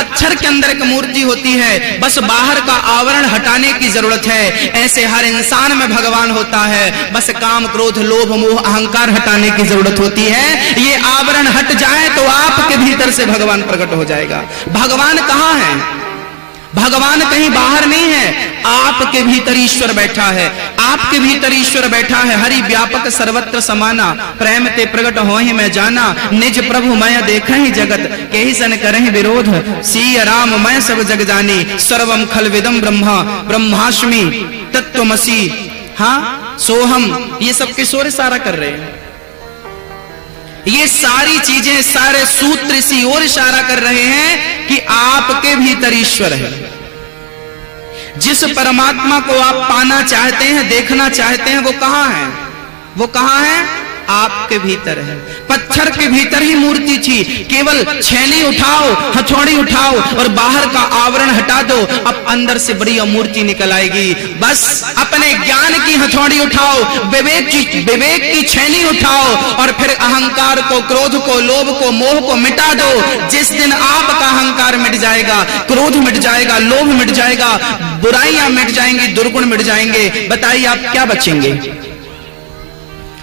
पत्थर के अंदर एक मूर्ति होती है, बस बाहर का आवरण हटाने की जरूरत है। ऐसे हर इंसान में भगवान होता है, बस काम क्रोध लोभ मोह अहंकार हटाने की जरूरत होती है। ये आवरण हट जाए तो आपके भीतर से भगवान प्रकट हो जाएगा। भगवान कहाँ है? भगवान कहीं बाहर नहीं है, आपके भीतर ईश्वर बैठा है। आपके भीतर ईश्वर बैठा है। हरि व्यापक सर्वत्र समाना, प्रेम ते प्रगट होहि मैं जाना। निज प्रभु मैं देखहि जगत, केहि सन करहि विरोध। सिय राम मैं सब जग जानी, सर्वम खलविदम ब्रह्मा ब्रह्मास्मि तत्त्वमसि। हाँ सोहम, ये सब किशोर सारा कर रहे हैं। ये सारी चीजें, सारे सूत्र इसी ओर इशारा कर रहे हैं कि आपके भीतर ईश्वर है। जिस परमात्मा को आप पाना चाहते हैं, देखना चाहते हैं, वो कहां है? वो कहां है? आपके भीतर है। पत्थर के भीतर ही मूर्ति थी, केवल छेनी उठाओ, हथौड़ी उठाओ और बाहर का आवरण हटा दो, अब अंदर से बड़ी मूर्ति निकल आएगी। बस अपने ज्ञान की हथौड़ी उठाओ, विवेक की छेनी उठाओ और फिर अहंकार को, क्रोध को, लोभ को, मोह को मिटा दो। जिस दिन आपका अहंकार मिट जाएगा, क्रोध मिट जाएगा, लोभ मिट जाएगा, बुराइयां मिट जाएंगी, दुर्गुण मिट जाएंगे, बताइए आप क्या बचेंगे?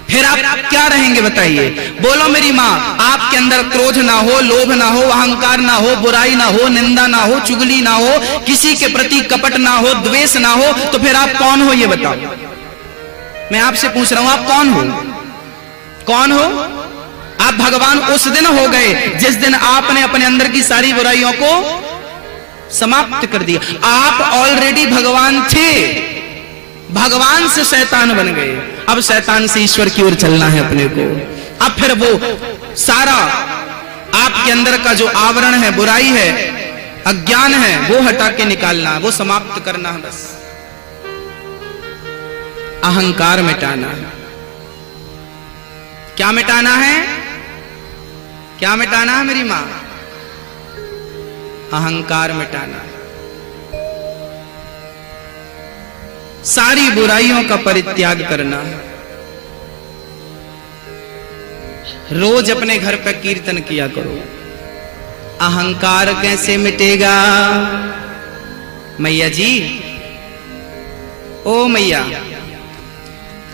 फिर आप क्या रहेंगे बताइए? बोलो मेरी माँ, आपके अंदर क्रोध ना हो, लोभ ना हो, अहंकार ना हो, बुराई ना हो, निंदा ना हो, चुगली ना हो, किसी के प्रति कपट ना हो, द्वेष ना हो, तो फिर आप कौन हो ये बताओ? मैं आपसे पूछ रहा हूं, आप कौन हो? कौन हो? आप भगवान उस दिन हो गए जिस दिन आपने अपने अंदर की सारी बुराइयों को समाप्त कर दिया। आप ऑलरेडी भगवान थे, भगवान से शैतान बन गए। अब शैतान से ईश्वर की ओर चलना है अपने को। अब फिर वो सारा आपके अंदर का जो आवरण है, बुराई है, अज्ञान है, वो हटा के निकालना, वो समाप्त करना है। बस अहंकार मिटाना है। क्या मिटाना है? क्या मिटाना है मेरी मां? अहंकार मिटाना है। सारी बुराइयों का परित्याग करना है। रोज अपने घर पर कीर्तन किया करो। अहंकार कैसे मिटेगा? मैया जी, ओ मैया,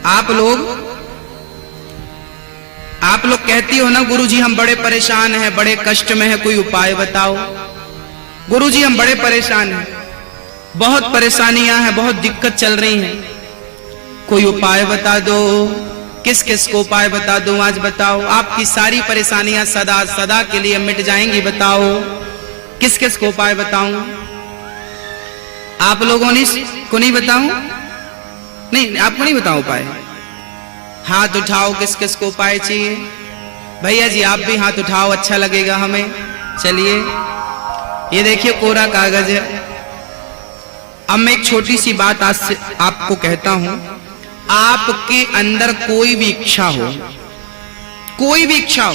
आप लोग कहती हो ना, गुरुजी हम बड़े परेशान हैं, बड़े कष्ट में हैं, कोई उपाय बताओ। गुरुजी हम बड़े परेशान हैं, बहुत परेशानियां हैं, बहुत दिक्कत चल रही हैं, कोई उपाय बता दो। किस किस को उपाय बता दूं? आज बताओ। आपकी सारी परेशानियां सदा सदा के लिए मिट जाएंगी, बताओ किस किस को उपाय बताऊं? आप लोगों ने को नहीं बताऊं? नहीं, आपको नहीं बताऊं उपाय? हाथ उठाओ, किस किस को उपाय चाहिए? भैया जी आप भी हाथ उठाओ, अच्छा लगेगा हमें। चलिए, ये देखिए कोरा कागज है। अब मैं एक छोटी सी बात आज से आपको कहता हूं। आपके अंदर कोई भी इच्छा हो, कोई भी इच्छा हो,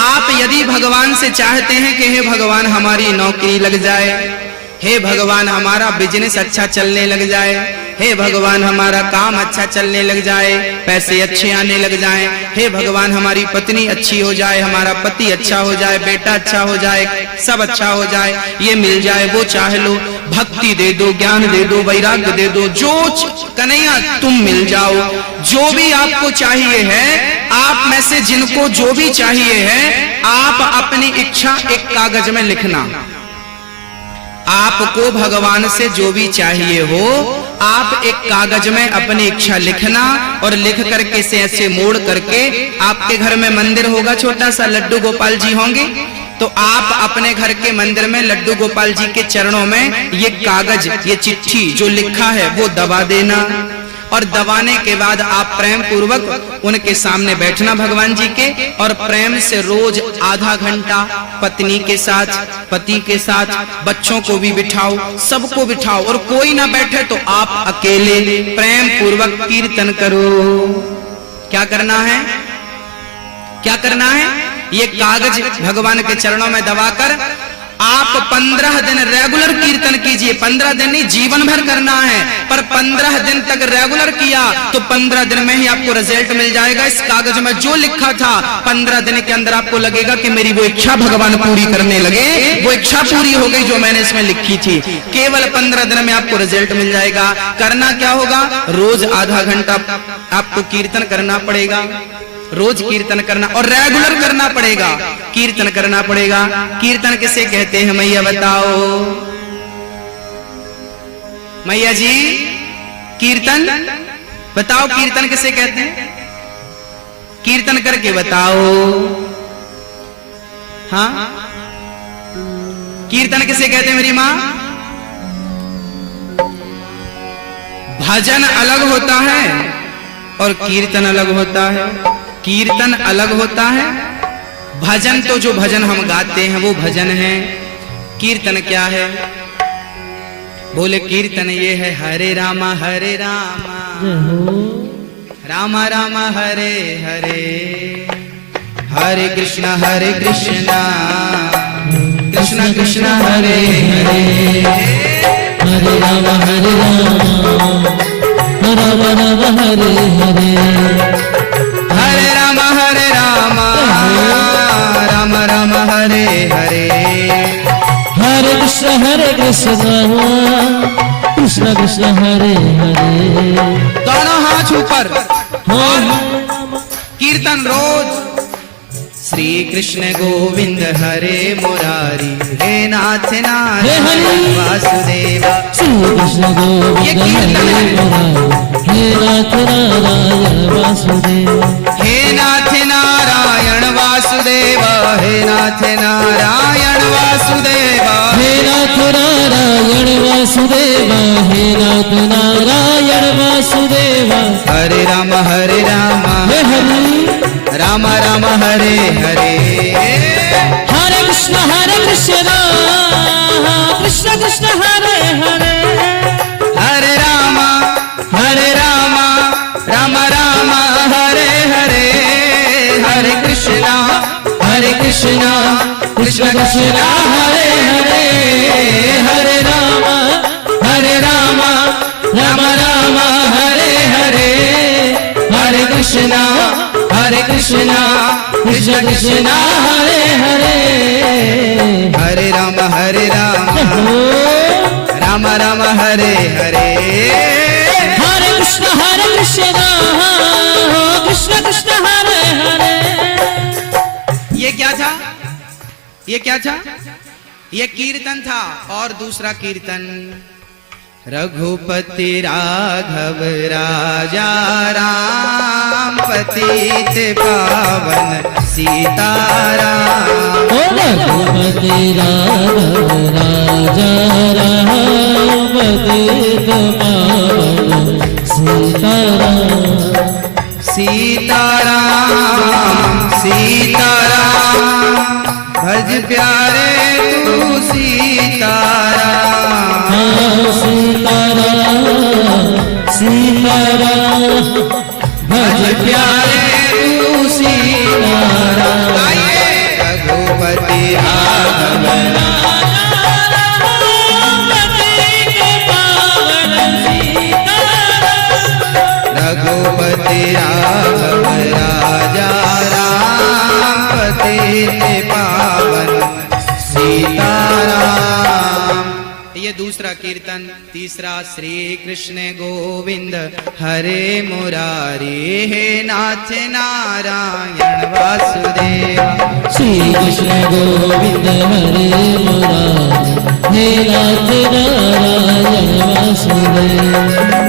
आप यदि भगवान से चाहते हैं कि हे भगवान हमारी नौकरी लग जाए, हे भगवान हमारा बिजनेस अच्छा चलने लग जाए, हे भगवान हमारा काम अच्छा चलने लग जाए, पैसे अच्छे आने लग जाएं, हे भगवान हमारी पत्नी अच्छी हो जाए, हमारा पति अच्छा हो जाए, बेटा अच्छा हो जाए, सब अच्छा हो जाए, ये मिल जाए, वो चाह लो, भक्ति दे दो, ज्ञान दे दो, वैराग्य दे दो, जो कन्हैया तुम मिल जाओ। जो भी आपको चाहिए है, आप में से जिनको जो भी चाहिए है, आप अपनी इच्छा एक कागज में लिखना। आपको भगवान से जो भी चाहिए हो, आप एक कागज में अपनी इच्छा लिखना और लिख करके से ऐसे मोड़ करके, आपके घर में मंदिर होगा, छोटा सा लड्डू गोपाल जी होंगे, तो आप अपने घर के मंदिर में लड्डू गोपाल जी के चरणों में ये कागज, ये चिट्ठी जो लिखा है वो दबा देना। और दबाने के बाद आप प्रेम पूर्वक उनके सामने बैठना भगवान जी के, और प्रेम से रोज आधा घंटा पत्नी के साथ, पति के साथ, बच्चों को भी बिठाओ, सबको बिठाओ, और कोई ना बैठे तो आप अकेले प्रेम पूर्वक कीर्तन करो। क्या करना है? क्या करना है? ये कागज भगवान के चरणों में दबाकर आप 15 दिन रेगुलर कीर्तन कीजिए। 15 दिन नहीं, जीवन भर करना है, पर 15 दिन तक रेगुलर किया तो 15 दिन में ही आपको रिजल्ट मिल जाएगा। इस कागज में जो लिखा था 15 दिन के अंदर आपको लगेगा कि मेरी वो इच्छा भगवान पूरी करने लगे, वो इच्छा पूरी हो गई जो मैंने इसमें लिखी थी। केवल 15 दिन में आपको रिजल्ट मिल जाएगा। करना क्या होगा, रोज आधा घंटा आपको कीर्तन करना पड़ेगा, रोज कीर्तन करना और रेगुलर करना पड़ेगा, कीर्तन करना पड़ेगा। कीर्तन किसे कहते हैं मैया बताओ, मैया जी कीर्तन बताओ, कीर्तन किसे कहते हैं, कीर्तन करके बताओ। हाँ, कीर्तन किसे कहते हैं मेरी मां? भजन अलग होता है और कीर्तन अलग होता है। कीर्तन अलग होता है, भजन तो जो भजन हम गाते हैं वो भजन है। कीर्तन क्या है? बोले कीर्तन ये है हरे रामा रामा रामा हरे हरे, हरे कृष्णा कृष्णा कृष्णा हरे हरे, हरे राम राम राम हरे हरे, हरे राम राम राम हरे हरे, हरे कृष्ण कृष्ण कृष्ण हरे हरे। दोनों हाथ ऊपर और कीर्तन रोज। श्री कृष्ण गोविंद हरे मुरारी, हे नाथ नारायण वासुदेव। श्री कृष्ण गोविंद हरे मुरारी, हे नाथ नारायण वासुदेव, हे नाथ नारायण वासुदेव, हे नाथ नारायण वासुदेव, हे नाथ नारायण वासुदेव, हे नाथ नारायण वासुदेव। हरे राम हे हरे राम राम हरे हरे, हरे कृष्ण कृष्ण कृष्ण हरे हरे, हरे राम राम राम हरे हरे, हरे कृष्ण कृष्ण कृष्ण हरे हरे, हरे राम राम राम हरे हरे, हरे कृष्ण कृष्ण कृष्ण हरे हरे, हरे राम राम राम हरे हरे, हरे कृष्ण कृष्ण कृष्ण हरे हरे। ये क्या था, ये क्या था? ये कीर्तन था। और दूसरा कीर्तन, रघुपति राघव राजा राम, पतित पावन सीताराम। रघुपति राघव राजा राम, पतित पावन सीताराम। सीताराम सीताराम, भज प्यारे तू सीताराम। सीताराम भज प्यारे तू सीताराम। रघुपति राघव रघुपति राघव राजा राम, पतित पावन सीताराम। ये दूसरा कीर्तन। तीसरा, श्री कृष्ण गोविंद हरे मुरारी, हे नाथ नारायण वासुदेव। श्री कृष्ण गोविंद हरे मुरारी, हे नाथ नारायण वासुदेव,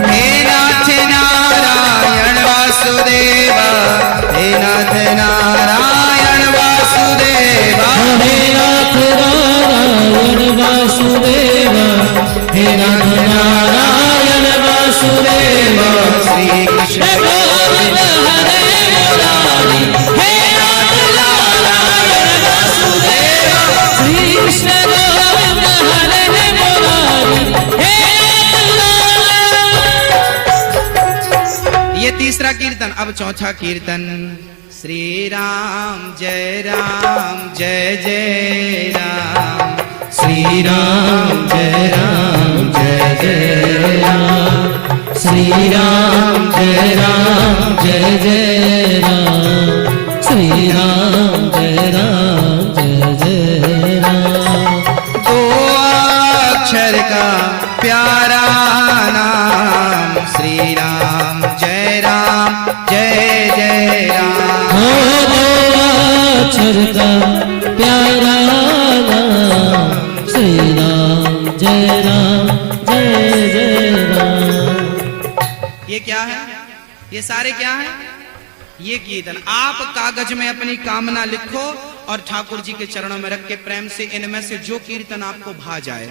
हे नाथ नारायण वासुदेव, हे नाथ नारायण वासुदेव, हे नाथ नारायण वासुदेव, हे नाथ नारायण वासुदेव। श्री कृष्ण गोविंद हरे मुरारी, हे नाथ नारायण वासुदेव, श्री कृष्ण गोविंद हरे मुरारी, हे नाथ। ये तीसरा कीर्तन। अब चौथा कीर्तन, श्री राम जय जय राम, राम जय जय राम, श्री राम जय जय राम, श्री राम जय जय राम। दो अक्षर का प्यारा नाम श्री राम जय जय राम। हो दो अक्षर का प्यारा नाम श्री राम जय जय राम। ये क्या है? ये सारे क्या है? ये कीर्तन। आप कागज में अपनी कामना लिखो और ठाकुर जी के चरणों में रख के प्रेम से इनमें से जो कीर्तन आपको भा जाए,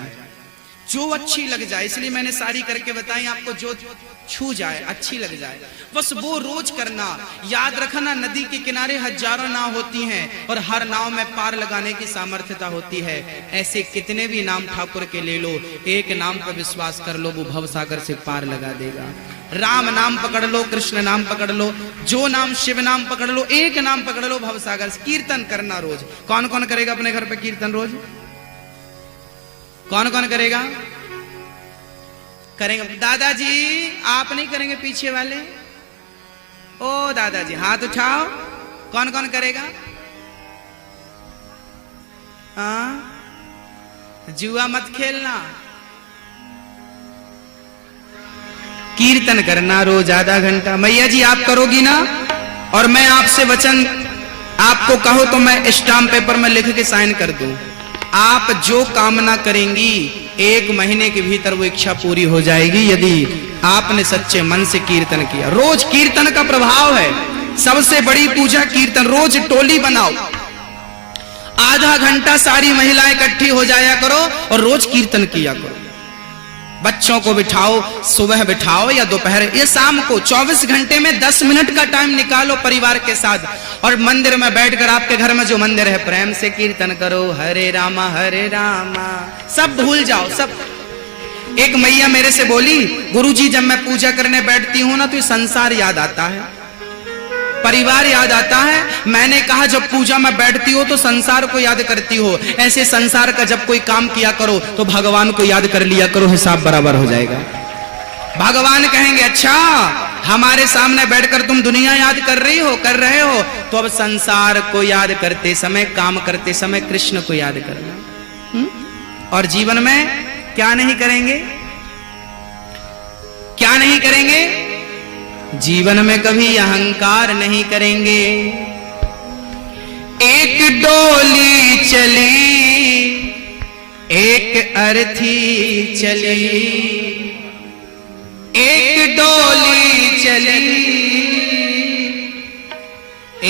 जो अच्छी लग जाए, इसलिए मैंने सारी करके बताई, आपको जो छू जाए, अच्छी लग जाए, बस वो रोज करना। याद रखना, नदी के किनारे हजारों नाव होती हैं और हर नाव में पार लगाने की सामर्थ्यता होती है। ऐसे कितने भी नाम ठाकुर के ले लो, एक नाम पर विश्वास कर लो, वो भवसागर से पार लगा देगा। राम नाम पकड़ लो, कृष्ण नाम पकड़ लो, जो नाम, शिव नाम पकड़ लो, एक नाम पकड़ लो, भवसागर से। कीर्तन करना रोज। कौन कौन करेगा अपने घर पे कीर्तन रोज? कौन कौन करेगा? करेंगे। दादाजी आप नहीं करेंगे? पीछे वाले, ओ दादाजी हाथ उठाओ। कौन कौन करेगा? जुआ मत खेलना, कीर्तन करना रोज आधा घंटा। मैया जी आप करोगी ना? और मैं आपसे वचन, आपको कहो तो मैं स्टाम्प पेपर में लिख के साइन कर दूं। आप जो कामना करेंगी 1 महीने के भीतर वो इच्छा पूरी हो जाएगी, यदि आपने सच्चे मन से कीर्तन किया। रोज कीर्तन का प्रभाव है, सबसे बड़ी पूजा कीर्तन। रोज टोली बनाओ, आधा घंटा सारी महिलाएं इकट्ठी हो जाया करो और रोज कीर्तन किया करो। बच्चों को बिठाओ, सुबह बिठाओ या दोपहर या शाम को, 24 घंटे में 10 मिनट का टाइम निकालो परिवार के साथ, और मंदिर में बैठकर, आपके घर में जो मंदिर है, प्रेम से कीर्तन करो, हरे रामा सब भूल जाओ सब। एक मैया मेरे से बोली, गुरुजी जब मैं पूजा करने बैठती हूँ ना तो ये संसार याद आता है, परिवार याद आता है। मैंने कहा जब पूजा में बैठती हो तो संसार को याद करती हो, ऐसे संसार का जब कोई काम किया करो तो भगवान को याद कर लिया करो, हिसाब बराबर हो जाएगा। भगवान कहेंगे अच्छा हमारे सामने बैठकर तुम दुनिया याद कर रहे हो, तो अब संसार को याद करते समय, काम करते समय कृष्ण को याद करना। और जीवन में क्या नहीं करेंगे? क्या नहीं करेंगे? जीवन में कभी अहंकार नहीं करेंगे। एक डोली चली, एक अर्थी चली, एक डोली चली,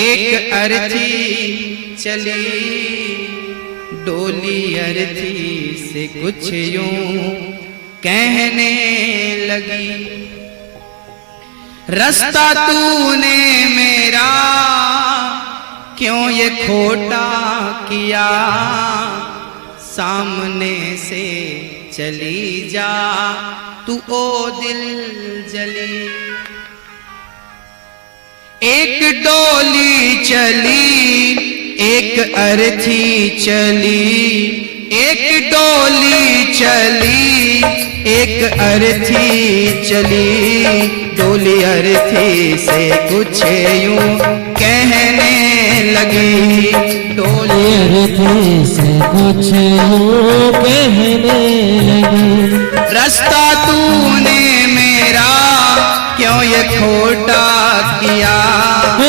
एक अर्थी चली, डोली अर्थी से कुछ यूं कहने लगी, रास्ता तूने मेरा क्यों ये खोटा किया, सामने से चली जा तू ओ दिल जली। एक डोली चली, एक अर्थी चली, एक डोली चली, एक अर्थी चली, डोली अर्थी से कुछ यूं कहने लगी, डोली अर्थी से कुछ यूं कहने लगी, रास्ता तूने मेरा क्यों ये खोटा किया,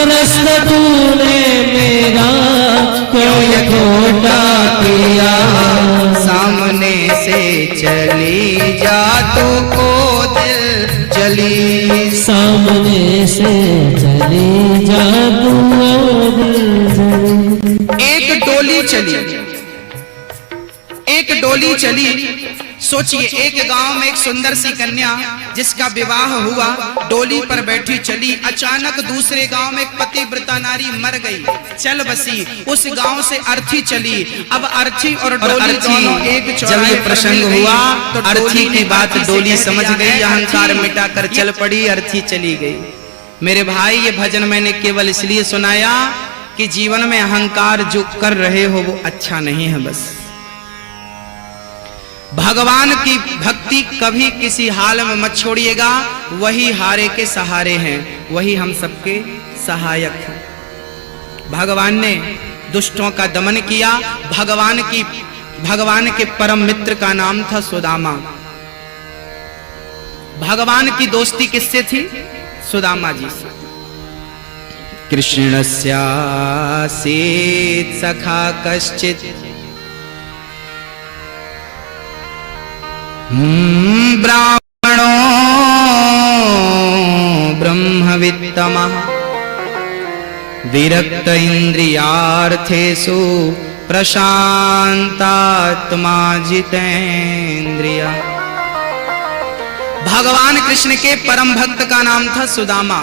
रास्ता तूने मेरा क्यों ये खोटा किया, सामने से चली जा तू ओ दिल जली, सामने से चली जा तू ओ दिल जली। एक डोली चली, एक डोली चली। सोचिए एक गांव में एक सुंदर सी कन्या जिसका विवाह हुआ, डोली पर बैठी चली। अचानक दूसरे गांव में एक पतिव्रता नारी मर गई, चल बसी। उस गांव से अर्थी चली। अब अर्थी और डोली दोनों एक जब ये प्रसंग हुआ तो अर्थी की बात डोली समझ गई, अहंकार मिटाकर चल पड़ी, अर्थी चली गई। मेरे भाई ये भजन मैंने केवल इसलिए सुनाया कि जीवन में अहंकार जो कर रहे हो वो अच्छा नहीं है। बस भगवान की भक्ति कभी किसी हाल में मत छोड़िएगा। वही हारे के सहारे हैं, वही हम सबके सहायक हैं। भगवान ने दुष्टों का दमन किया। भगवान के परम मित्र का नाम था सुदामा। भगवान की दोस्ती किससे थी? सुदामा जी से। कृष्णस्यासीत् सखा कश्चित् ब्राह्मणो ब्रह्मवित्तमः विरक्त इंद्रियार्थेषु प्रशांतात्मा जितेंद्रिया। भगवान कृष्ण के परम भक्त का नाम था सुदामा।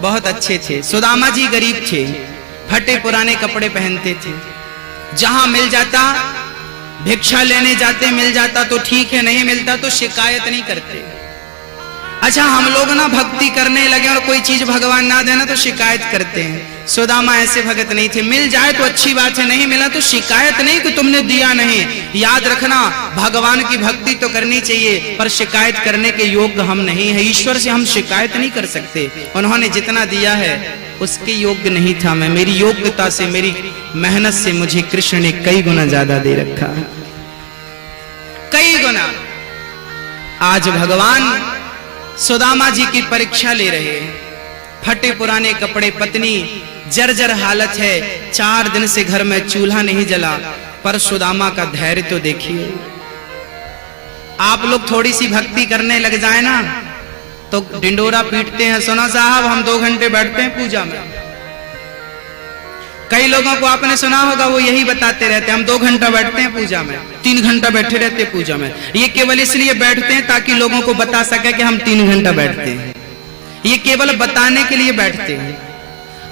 बहुत अच्छे थे। सुदामा जी गरीब थे, फटे पुराने कपड़े पहनते थे। जहां मिल जाता, भिक्षा लेने जाते, मिल जाता तो ठीक है, नहीं मिलता तो शिकायत नहीं करते। अच्छा, हम लोग ना भक्ति करने लगे और कोई चीज भगवान ना देना तो शिकायत करते हैं। सुदामा ऐसे भगत नहीं थे। मिल जाए तो अच्छी बात है, नहीं मिला तो शिकायत नहीं कि तुमने दिया नहीं। याद रखना, भगवान की भक्ति तो करनी चाहिए, पर शिकायत करने के योग्य हम नहीं है। ईश्वर से हम शिकायत नहीं कर सकते। उन्होंने जितना दिया है उसके योग्य नहीं था मैं। मेरी योग्यता से, मेरी मेहनत से मुझे कृष्ण ने कई गुना ज्यादा दे रखा है, कई गुना। आज भगवान सुदामा जी की परीक्षा ले रहे हैं। फटे पुराने कपड़े, पत्नी जर्जर हालत है, 4 दिन से घर में चूल्हा नहीं जला। पर सुदामा का धैर्य तो देखिए। आप लोग थोड़ी सी भक्ति करने लग जाए ना तो डिंडोरा पीटते हैं, सुना साहब हम 2 घंटे बैठते हैं पूजा में। कई लोगों को आपने सुना होगा, वो यही बताते रहते हैं हम 2 घंटा बैठते हैं पूजा में, 3 घंटा बैठे रहते हैं पूजा में। ये केवल इसलिए बैठते हैं ताकि लोगों को बता सके कि हम 3 घंटा बैठते हैं। ये केवल बताने के लिए बैठते हैं।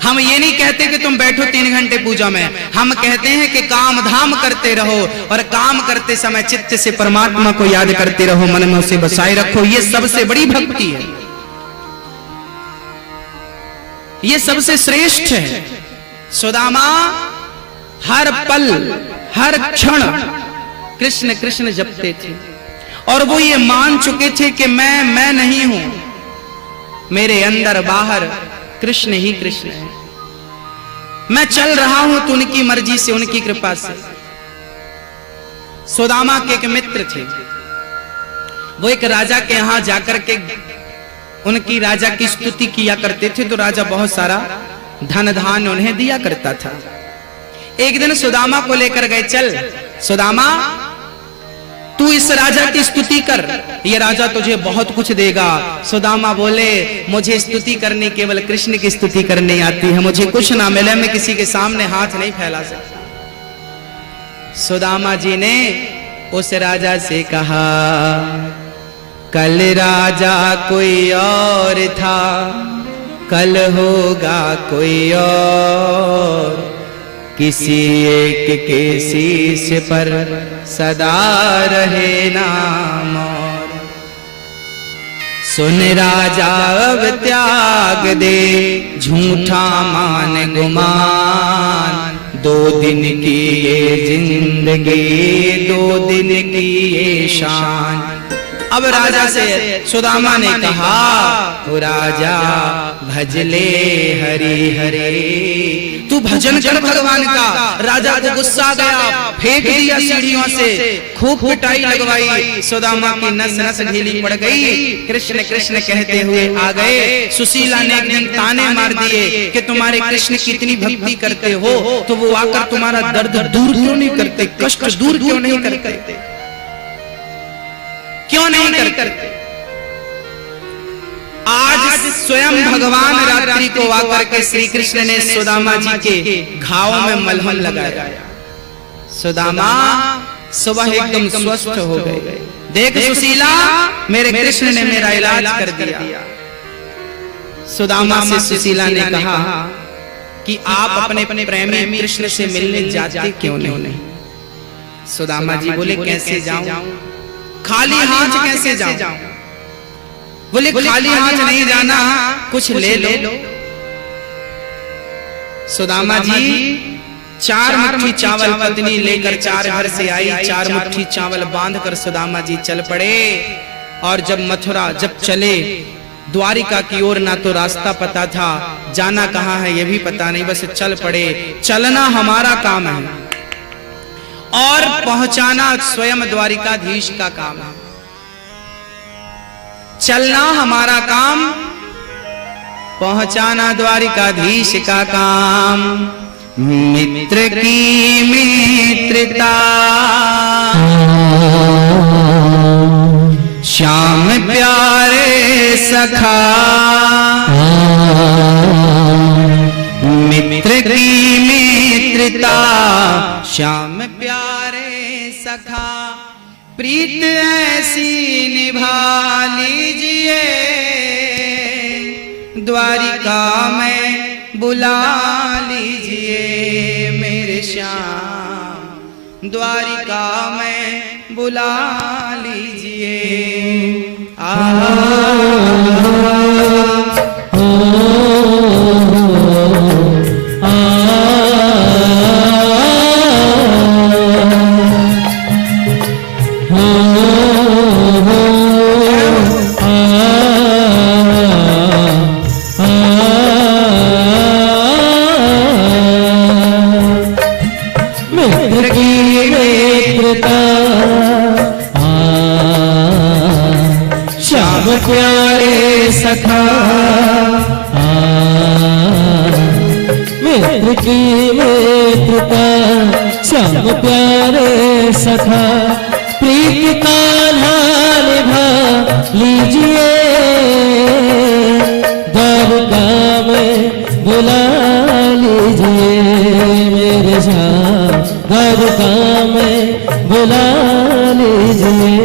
हम ये नहीं कहते कि तुम बैठो 3 घंटे पूजा में। हम कहते हैं कि काम धाम करते रहो और काम करते समय चित्त से परमात्मा को याद करते रहो, मन में उसे बसाए रखो। ये सबसे बड़ी भक्ति है, ये सबसे श्रेष्ठ है। सुदामा हर पल हर क्षण कृष्ण कृष्ण जपते थे और वो ये मान चुके थे कि मैं नहीं हूं, मेरे अंदर बाहर कृष्ण ही कृष्ण है। मैं चल रहा हूं तो उनकी मर्जी से, उनकी कृपा से। सुदामा के एक मित्र थे, वो एक राजा के यहां जाकर के उनकी राजा की स्तुति किया करते थे, तो राजा बहुत सारा धन धान्य उन्हें दिया करता था। एक दिन सुदामा को लेकर गए, चल सुदामा तू इस राजा की स्तुति कर, ये राजा तुझे बहुत कुछ देगा। सुदामा बोले, मुझे स्तुति करनी केवल कृष्ण की स्तुति करनी आती है, मुझे कुछ ना मिले मैं किसी के सामने हाथ नहीं फैला सकता। सुदामा जी ने उस राजा से कहा, कल राजा कोई और था, कल होगा कोई और, किसी एक के शीश पर सदा रहे नाम और। सुन राजा अब त्याग दे झूठा मान गुमान, 2 दिन की ये जिंदगी 2 दिन की ये शान। अब राजा से सुदामा ने कहा, ओ राजा भजले हरि हरे, तू भजन कर भगवान का। राजा को गुस्सा गया, फेंक दिया सीढ़ियों से, खूब पिटाई लगवाई। सुदामा की नस नस ढीली पड़ गई। कृष्ण कृष्ण कहते हुए आ गए। सुशीला ने एक दिन ताने मार दिए कि तुम्हारे कृष्ण की इतनी भक्ति करते हो तो वो आकर तुम्हारा दर्द दूर क्यों नहीं करते, कष्ट दूर क्यों नहीं करते, क्यों नहीं करते। आज स्वयं भगवान रात्रि को आकर के श्री कृष्ण ने सुदामा जी के घावों में मलहम लगाया। सुदामा सुबह एकदम स्वस्थ हो गए। देख सुशीला, मेरे कृष्ण ने मेरा इलाज कर दिया। सुदामा से सुशीला ने कहा कि आप अपने प्रेमी कृष्ण से मिलने जाते क्यों नहीं। सुदामा जी बोले, कैसे जाऊं, खाली हाथ कैसे जाऊं। बोले, खाली हाथ नहीं जाना, कुछ ले लो। सुदामा जी चार मुट्ठी चावल पत्नी लेकर चार घर से आई, चार मुट्ठी चावल बांधकर सुदामा जी चल पड़े। और जब मथुरा जब चले द्वारिका की ओर, ना तो रास्ता पता था, जाना कहाँ है ये भी पता नहीं, बस चल पड़े। चलना हमारा काम है और पहुंचाना स्वयं द्वारिकाधीश का काम है। चलना हमारा काम, पहुंचाना द्वारिकाधीश का काम। मित्र की मित्रता श्याम प्यारे सखा, मित्र की मित्रता श्याम प्यारे सखा, प्रीत ऐसी निभा लीजिए, द्वारिका में बुला लीजिए मेरे श्याम, द्वारिका में बुला लीजिए। प्यारे सखा, मित्र की मित्रता श्याम प्यारे सखा, प्रीति का निभा लीजिए, द्वारिका में बुला लीजिए मेरे श्याम, द्वारिका में बुला लीजिए।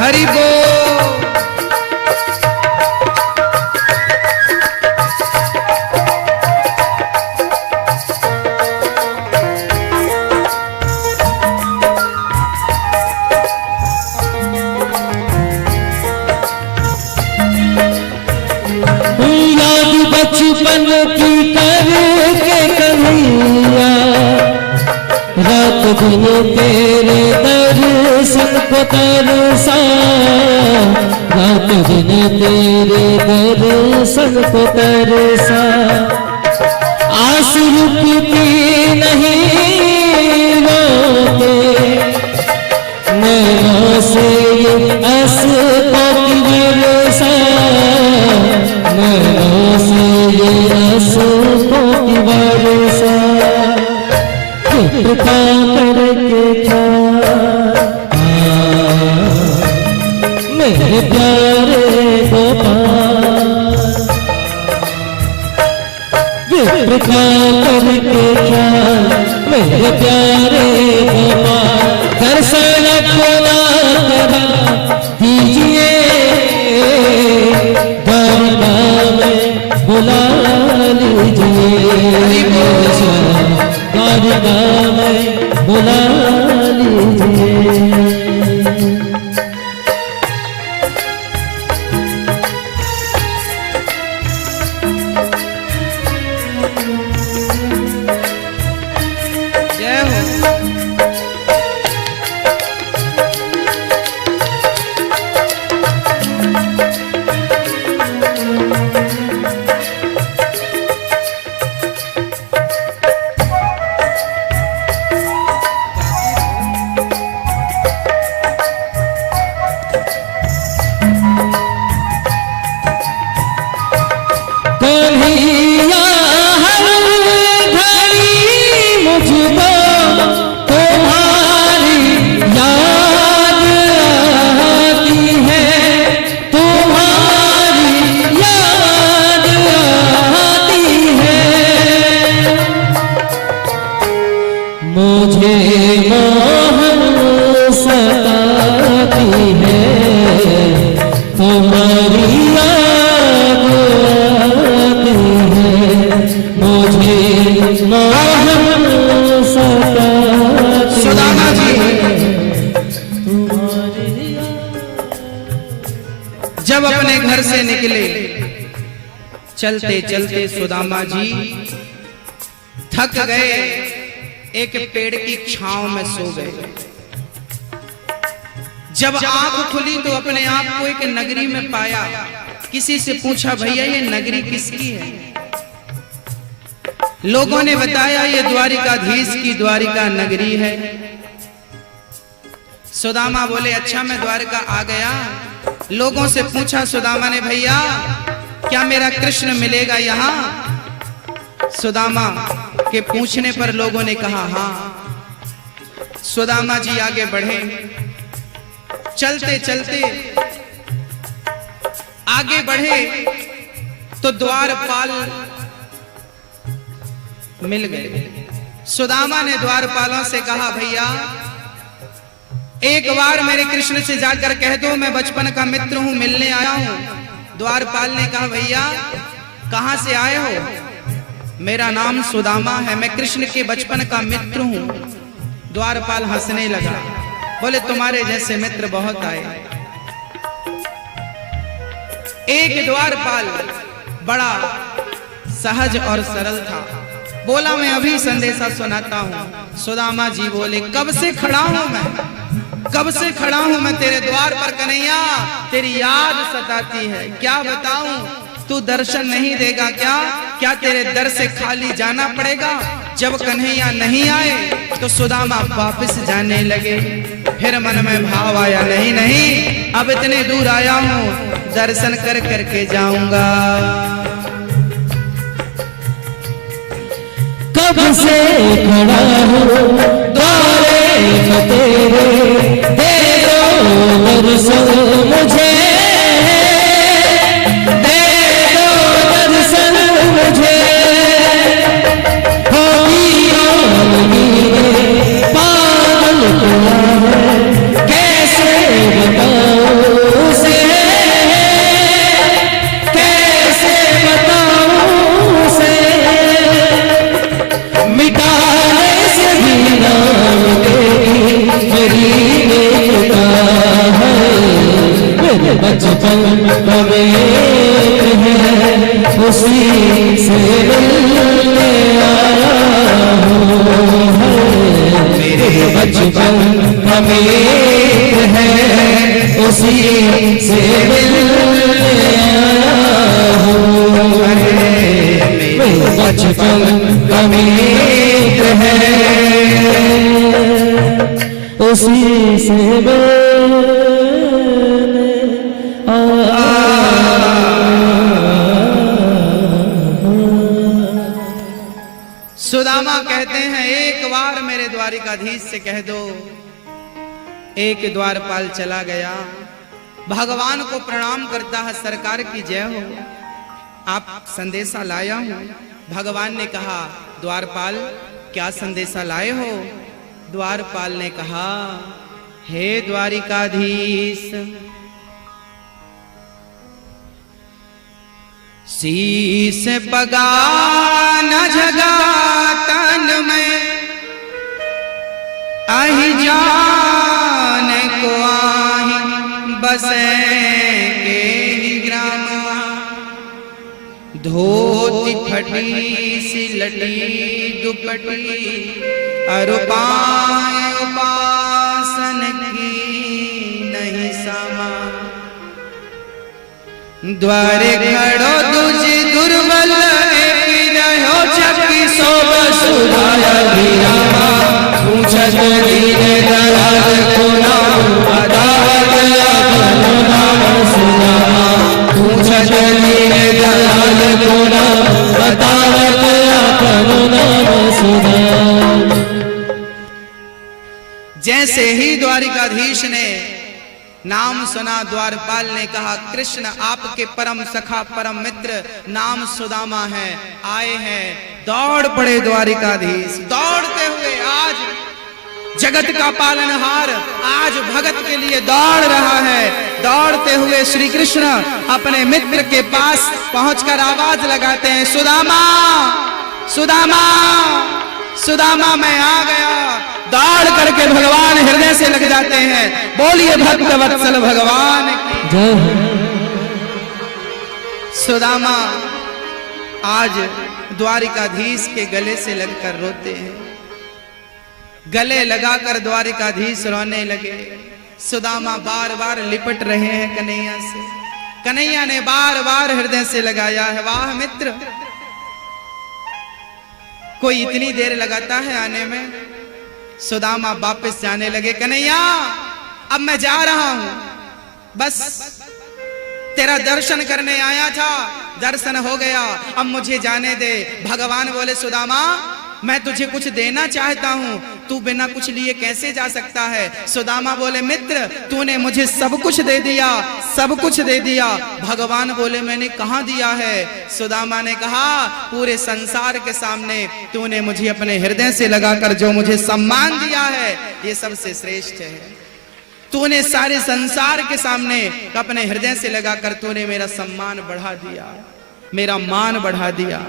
हरि बोल। बचपन की करके कन्हैया, रात दिन तेरे दर्शन को तरसा, रात दिन तेरे दर्शन को तरसा, आस रुकती नहीं रोते, नैनों से असकों की बरसा, नैनों से असकों की बरसा, कृपा करके क्या मेरे प्यारे गोपाल, कृपा करके क्या मेरे प्यारे गोपाल, दर्शन अपना करा दीजिए, द्वारिका में बुला लीजिए, द्वारिका में बुला लीजिए। जय हो। कन्हैया हर घड़ी मुझको तुम्हारी याद आती है, तुम्हारी याद आती है, मुझे मोहन सताती है, तुम्हारी याद आती है, जब अपने घर से निकले, चलते चलते सुदामा जी थक गए, एक पेड़ की छांव में सो गए। जब आंख खुली तो अपने आप को एक नगरी में पाया। किसी से पूछा, भैया ये नगरी किसकी है? लोगों ने बताया ये द्वारिकाधीश की द्वारिका नगरी है। सुदामा बोले, अच्छा मैं द्वारका आ गया। लोगों से पूछा सुदामा ने, भैया क्या मेरा कृष्ण मिलेगा यहाँ? सुदामा के पूछने पर लोगों ने कहा हाँ। सुदामा जी आगे बढ़े, चलते चलते आगे बढ़े तो द्वारपाल मिल गए। सुदामा ने द्वारपालों से कहा, भैया एक बार मेरे कृष्ण से जाकर कह दो मैं बचपन का मित्र हूं, मिलने आया हूं। द्वारपाल ने कहा, भैया कहां से आए हो? मेरा नाम सुदामा है, मैं कृष्ण के बचपन का मित्र हूं। द्वारपाल हंसने लगा, बोले तुम्हारे जैसे मित्र बहुत आए। एक द्वारपाल बड़ा सहज और सरल था, बोला मैं अभी संदेशा सुनाता हूं। सुदामा जी बोले, कब से खड़ा हूं मैं, कब से खड़ा हूं मैं तेरे द्वार पर कन्हैया, तेरी याद सताती है। क्या बताऊं, तू दर्शन नहीं देगा क्या? क्या तेरे दर से खाली जाना पड़ेगा? जब कन्हैया नहीं आए तो सुदामा वापस जाने लगे। फिर मन में भाव आया, नहीं नहीं अब इतने दूर आया हूं, दर्शन कर करके जाऊंगा। कब से खड़ा हूँ द्वारे में तेरे, दे दो दर्शन मुझे, दे दो दर्शन मुझे। पागल किया है कैसे बताऊं उसे, कैसे बताऊं उसे। मिटाने से भी नाम तेरी मेरी बेटा है। मेरे बचपन में है उसी से मिलने आया हूँ। मेरे बचपन में है उसी से मिलने आया हूँ। मेरे बचपन अमीर है उसी से मिलने सुदामा कहते हैं, एक बार मेरे द्वारिकाधीश से कह दो। एक द्वारपाल चला गया, भगवान को प्रणाम करता है, सरकार की जय हो, आप संदेशा लाया हूं। भगवान ने कहा, द्वारपाल क्या संदेशा लाए हो? द्वारपाल ने कहा, हे द्वारिकाधीश, शीस पगा न जगा तन में, आही जान को आही बसे के ही ग्राम। धोती फटी सी लटी दुपटी, अरुपाय उपासन की नहीं सामा। द्वारे खड़ो तुझे दुर्बल रहो, चकी सो सुधाया वीरामा। पूछत दीन दयाल को नाम, अदालत अपनो नाम सुनामा। पूछत दीन दयाल को नाम, अदालत अपनो नाम सुनामा। जैसे ही द्वारिकाधीश ने नाम सुना, द्वारपाल ने कहा, कृष्ण आपके परम सखा परम मित्र नाम सुदामा है, आए हैं। दौड़ पड़े द्वारिकाधीश, दौड़ते हुए आज जगत का पालनहार आज भगत के लिए दौड़ रहा है। दौड़ते हुए श्री कृष्ण अपने मित्र के पास पहुंचकर आवाज लगाते हैं, सुदामा सुदामा सुदामा मैं आ गया। दौड़ करके भगवान हृदय से लग जाते हैं। बोलिए भक्त वत्सल भगवान की। सुदामा आज द्वारिकाधीश के गले से लगकर रोते हैं। गले लगाकर द्वारिकाधीश रोने लगे। सुदामा बार बार लिपट रहे हैं कन्हैया से। कन्हैया ने बार बार हृदय से लगाया है, वाह मित्र, कोई इतनी देर लगाता है आने में। सुदामा वापस जाने लगे। कन्हैया अब मैं जा रहा हूं, बस तेरा दर्शन करने आया था, दर्शन हो गया, अब मुझे जाने दे। भगवान बोले सुदामा मैं तुझे कुछ देना चाहता हूं, तू बिना कुछ लिए कैसे जा सकता है। सुदामा बोले मित्र तूने मुझे सब कुछ दे दिया, सब कुछ दे दिया। भगवान बोले मैंने कहां दिया है। सुदामा ने कहा पूरे संसार के सामने तूने मुझे अपने हृदय से लगाकर जो मुझे सम्मान दिया है ये सबसे श्रेष्ठ है। तूने सारे संसार के सामने अपने हृदय से लगाकर तूने मेरा सम्मान बढ़ा दिया, मेरा मान बढ़ा दिया।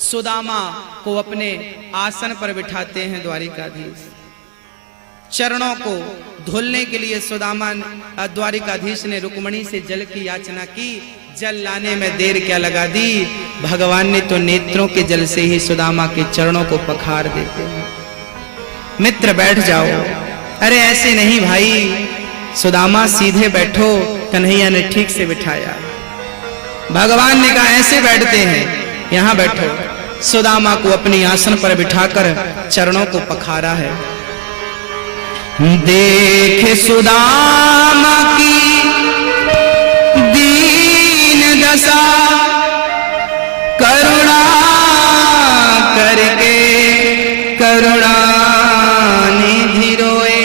सुदामा को अपने आसन पर बिठाते हैं द्वारिकाधीश। चरणों को धुलने के लिए सुदामा द्वारिकाधीश ने रुक्मणी से जल की याचना की। जल लाने में देर क्या लगा दी, भगवान ने तो नेत्रों के जल से ही सुदामा के चरणों को पखार देते हैं। मित्र बैठ जाओ। अरे ऐसे नहीं भाई, सुदामा सीधे बैठो। कन्हैया ने ठीक से बिठाया। भगवान ने कहा ऐसे बैठते हैं, यहां बैठो। सुदामा को अपनी आसन पर बिठाकर चरणों को पखारा है। देख सुदामा की दीन दशा, करुणा करके करुणा निधि रोए।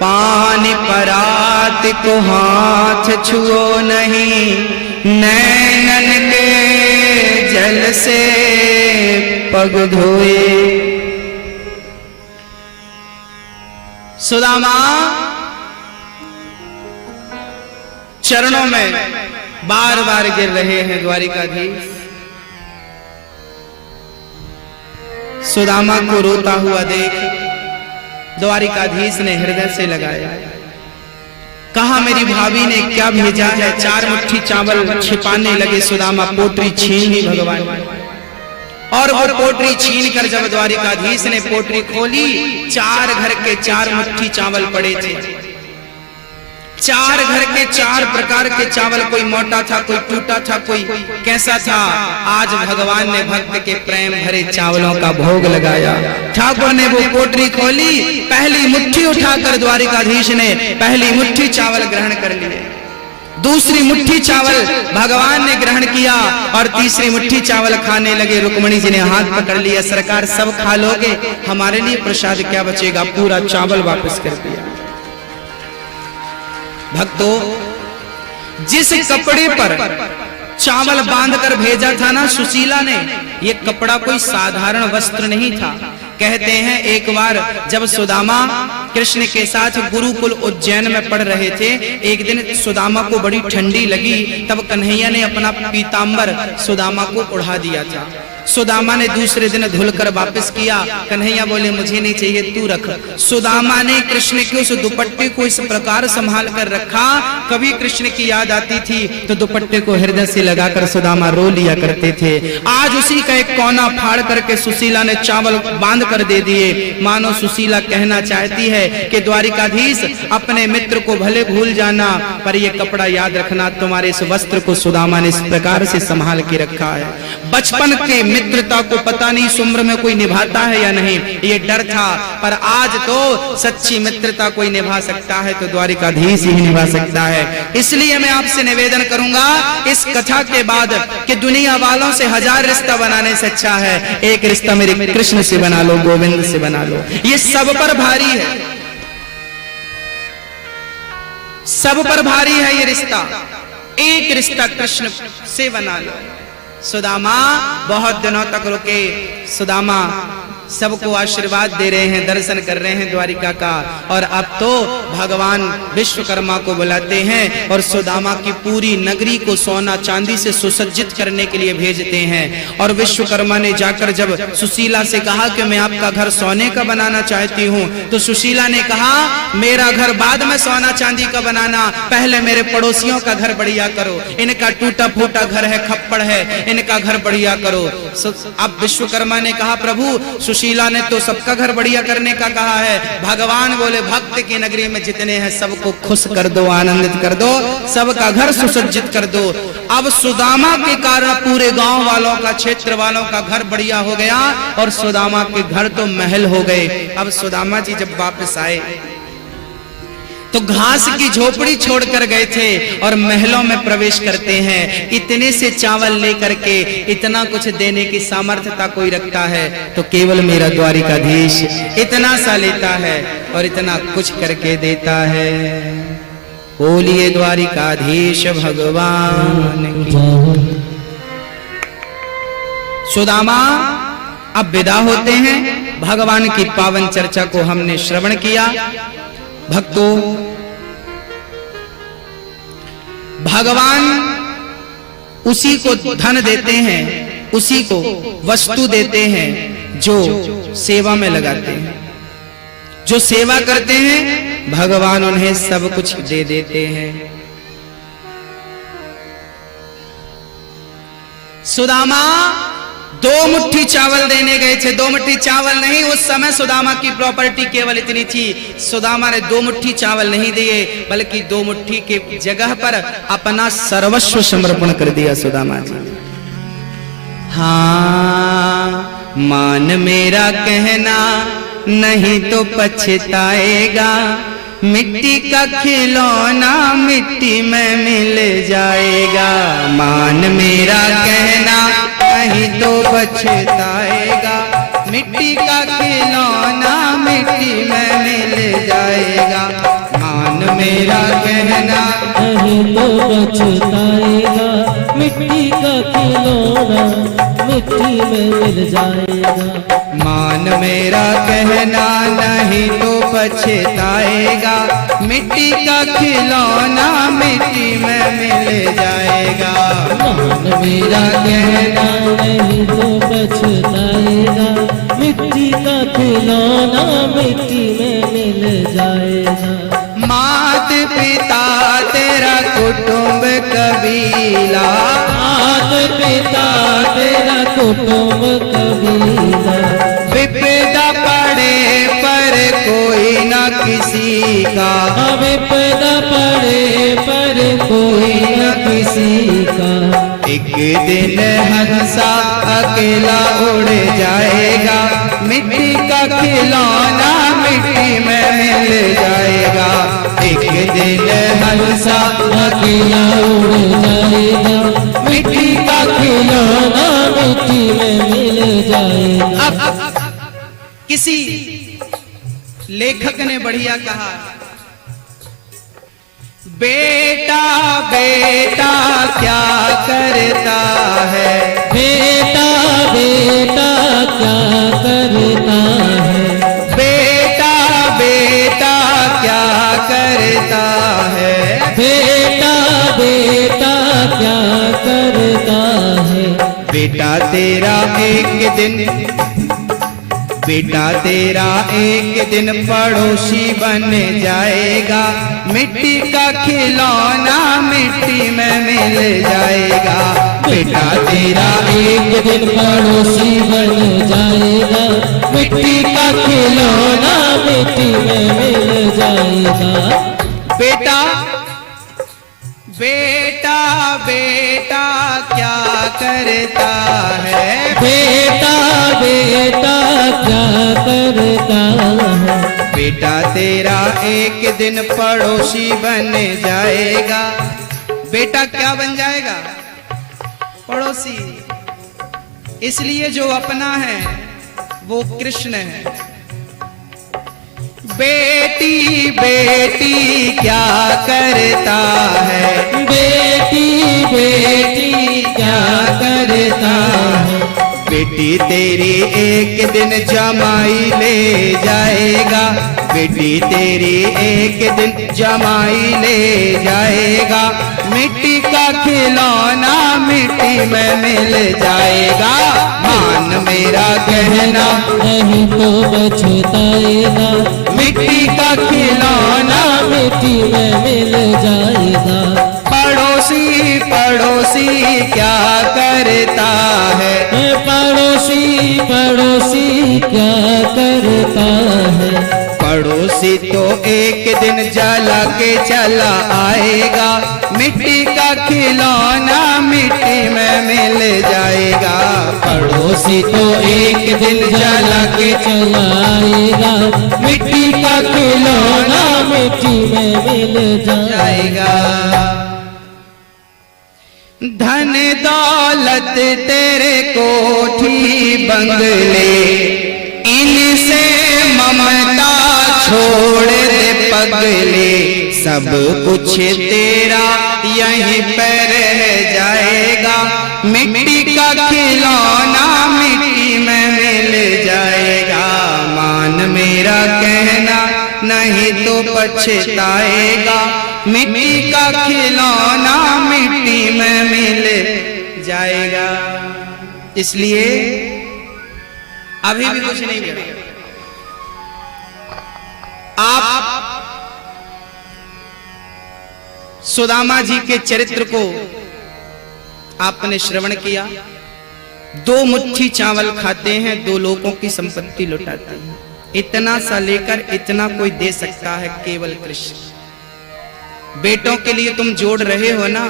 पानी परात को हाथ छुओ नहीं, नैनन के जल से पग धोए। सुदामा चरणों में बार बार गिर रहे हैं द्वारिकाधीश। सुदामा को रोता हुआ देख द्वारिकाधीश ने हृदय से लगाया। कहा मेरी भाभी ने क्या भेजा है। 4 मुट्ठी चावल छिपाने लगे सुदामा, पोटरी छीन ली भगवान। और वो पोटरी छीन कर जब द्वारिकाधीश ने पोटरी खोली, 4 घर के 4 मुट्ठी चावल पड़े थे। 4 घर के 4 प्रकार के चावल, कोई मोटा था, कोई टूटा था, कोई कैसा था। आज भगवान ने भक्त के प्रेम भरे चावलों का भोग लगाया। ठाकुर ने वो पोटरी खोली, पहली मुट्ठी उठाकर द्वारिकाधीश ने पहली मुट्ठी चावल ग्रहण कर लिए। दूसरी मुट्ठी चावल भगवान ने ग्रहण किया और तीसरी मुट्ठी चावल खाने लगे। रुक्मणी जी ने हाथ पकड़ लिया, सरकार सब खा लोगे, हमारे लिए प्रसाद क्या बचेगा। पूरा चावल वापस कर दिया। भक्तों जिस कपड़े पर चावल बांधकर भेजा था ना सुशीला ने, ये कपड़ा कोई साधारण वस्त्र नहीं था। कहते हैं एक बार जब सुदामा कृष्ण के साथ गुरुकुल उज्जैन में पढ़ रहे थे, एक दिन सुदामा को बड़ी ठंडी लगी, तब कन्हैया ने अपना पीतांबर सुदामा को उड़ा दिया था। सुदामा ने दूसरे दिन धुलकर वापस किया। कन्हैया बोले मुझे नहीं चाहिए, तू रख। सुदामा ने कृष्ण के उस दुपट्टे को इस प्रकार संभाल कर रखा, कभी कृष्ण की याद आती थी तो दुपट्टे को हृदय से लगाकर सुदामा रो लिया करते थे। आज उसी का एक कोना फाड़ करके सुशीला ने चावल बांध कर दे दिए। मानो सुशीला कहना चाहती है कि द्वारिकाधीश अपने मित्र को भले भूल जाना, पर ये कपड़ा याद रखना, तुम्हारे इस वस्त्र को सुदामा ने इस प्रकार से संभाल के रखा है। बचपन के मित्रता को पता नहीं इस उम्र में कोई निभाता है या नहीं, ये डर था, पर आज तो सच्ची मित्रता कोई निभा सकता है तो द्वारिकाधीश ही निभा सकता है। इसलिए मैं आपसे निवेदन करूंगा इस कथा के बाद कि दुनिया वालों से 1000 रिश्ता बनाने से अच्छा है एक रिश्ता मेरे कृष्ण से बना लो, गोविंद से बना लो। ये सब पर भारी है, सब पर भारी है ये रिश्ता। एक रिश्ता कृष्ण से बना लो। सुदामा बहुत दिनों तक रुके। सुदामा सबको आशीर्वाद दे रहे हैं, दर्शन कर रहे हैं द्वारिका का। और अब तो भगवान विश्वकर्मा को बुलाते हैं और सुदामा की पूरी नगरी को सोना चांदी से सुसज्जित करने के लिए भेजते हैं। और विश्वकर्मा ने जाकर जब सुशीला से कहा कि मैं आपका घर सोने का बनाना चाहती हूँ, तो सुशीला ने कहा मेरा घर बाद में सोना चांदी का बनाना, पहले मेरे पड़ोसियों का घर बढ़िया करो, इनका टूटा फूटा घर है, खप्पड़ है, इनका घर बढ़िया करो। अब विश्वकर्मा ने कहा प्रभु सुशीला ने तो सबका घर बढ़िया करने का कहा है। भगवान बोले भक्त की नगरी में जितने हैं सबको खुश कर दो, आनंदित कर दो, सबका घर सुसज्जित कर दो। अब सुदामा के कारण पूरे गांव वालों का, क्षेत्र वालों का घर बढ़िया हो गया और सुदामा के घर तो महल हो गए। अब सुदामा जी जब वापस आए तो घास की झोपड़ी छोड़कर गए थे और महलों में प्रवेश करते हैं। इतने से चावल लेकर के इतना कुछ देने की सामर्थ्यता कोई रखता है तो केवल मेरा द्वारिकाधीश इतना सा लेता है और इतना कुछ करके देता है। बोलिए द्वारिकाधीश भगवान की। सुदामा अब विदा होते हैं। भगवान की पावन चर्चा को हमने श्रवण किया। भक्तों, भगवान उसी को धन देते हैं, उसी को वस्तु देते हैं जो सेवा में लगाते हैं। जो सेवा करते हैं भगवान उन्हें सब कुछ दे देते हैं। सुदामा 2 मुट्ठी चावल देने गए थे। 2 मुट्ठी चावल नहीं, उस समय सुदामा की प्रॉपर्टी केवल इतनी थी। सुदामा ने 2 मुट्ठी चावल नहीं दिए, बल्कि 2 मुट्ठी के जगह पर अपना सर्वस्व समर्पण कर दिया सुदामा जी। हाँ, मान मेरा कहना नहीं तो पछताएगा, मिट्टी का खिलौना मिट्टी में मिल जाएगा। मान मेरा कहना नहीं तो पछताएगा, मिट्टी का खिलौना मिट्टी में मिल जाएगा। मान मेरा कहना नहीं तो पछताएगा, मिट्टी का खिलौना मिट्टी में मिल जाएगा। मान मेरा कहना नहीं तो पछताएगा, मिट्टी का खिलौना मिट्टी में मिल जाएगा। मान मेरा कहना नहीं तो पछताएगा, मिट्टी का खिलौना मिट्टी में मिल जाएगा। मात पिता तेरा कुटुंब कबीला, मात पिता तेरा कुटुंब कबीला, विपदा पड़े पर कोई न किसी का, विपदा पड़े पर कोई न किसी का। एक दिन हंसा अकेला उड़ जाएगा, मिट्टी का खिलौना मिट्टी में मिल जाएगा। एक दिन हंसा अकेला उड़ जाएगा, मिट्टी का खिलौना मिट्टी में मिल जाएगा। अब किसी लेखक ने बढ़िया कहा, बेटा बेटा क्या करता है, बेटा बेटा क्या करता है, बेटा बेटा क्या करता है, बेटा बेटा क्या करता है। बेटा तेरा एक दिन, बेटा तेरा एक दिन पड़ोसी बन जाएगा, मिट्टी का खिलौना मिट्टी में मिल जाएगा। बेटा तेरा एक दिन पड़ोसी बन जाएगा, मिट्टी का खिलौना मिट्टी में मिल जाएगा। बेटा बेटा बेटा क्या करता है, बेटा बेटा क्या करता है। बेटा तेरा एक दिन पड़ोसी बन जाएगा। बेटा क्या बन जाएगा? पड़ोसी। इसलिए जो अपना है वो कृष्ण है। बेटी बेटी क्या करता है, बेटी बेटी क्या करता है। बेटी तेरी एक दिन जमाई ले जाएगा, बेटी तेरी एक दिन जमाई ले जाएगा। मिट्टी का खिलौना मिट्टी में मिल जाएगा, मान मेरा कहना नहीं तो पछताएगा। मिट्टी का खिलौना मिट्टी में मिल जाएगा। पड़ोसी पड़ोसी क्या करता है, पड़ोसी पड़ोसी क्या करता है। पड़ोसी तो एक दिन जला के चला आएगा, मिट्टी का खिलौना मिट्टी में मिल जाएगा। पड़ोसी तो एक दिन जला के चला आएगा, मिट्टी का खिलौना मिट्टी में मिल जाएगा। धन दौलत तेरे कोठी बंगले, इनसे ममता छोड़ दे पगले। सब कुछ तेरा यहीं पर रह जाएगा, मिट्टी का खिलौना मिट्टी में मिल जाएगा। मान मेरा कहना नहीं तो पछताएगा, मिट्टी का खिलौना मिट्टी में मिल जाएगा। इसलिए अभी भी कुछ नहीं किया। आप सुदामा जी के चरित्र को आपने श्रवण किया। 2 मुट्ठी चावल खाते हैं, 2 लोगों की संपत्ति लुटाते हैं। इतना सा लेकर इतना कोई दे सकता है केवल कृष्ण। बेटों के लिए तुम जोड़ रहे हो ना,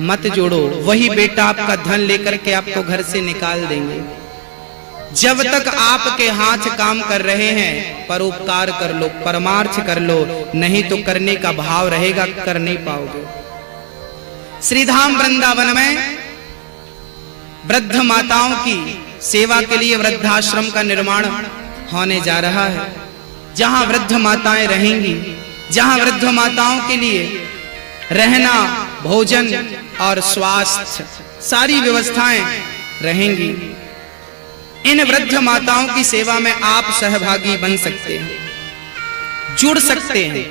मत जोड़ो। वही बेटा आपका धन लेकर के आपको घर से निकाल देंगे। जब तक आपके हाथ काम कर रहे हैं, परोपकार कर लो, परमार्थ कर लो, नहीं तो करने का भाव रहेगा, कर नहीं पाओगे। श्रीधाम वृंदावन में वृद्ध माताओं की सेवा के लिए वृद्धाश्रम का निर्माण होने जा रहा है, जहां वृद्ध माताएं रहेंगी, जहां वृद्ध माताओं के लिए रहना, भोजन और स्वास्थ्य सारी व्यवस्थाएं रहेंगी। इन वृद्ध माताओं की सेवा में आप सहभागी बन सकते हैं, जुड़ सकते हैं।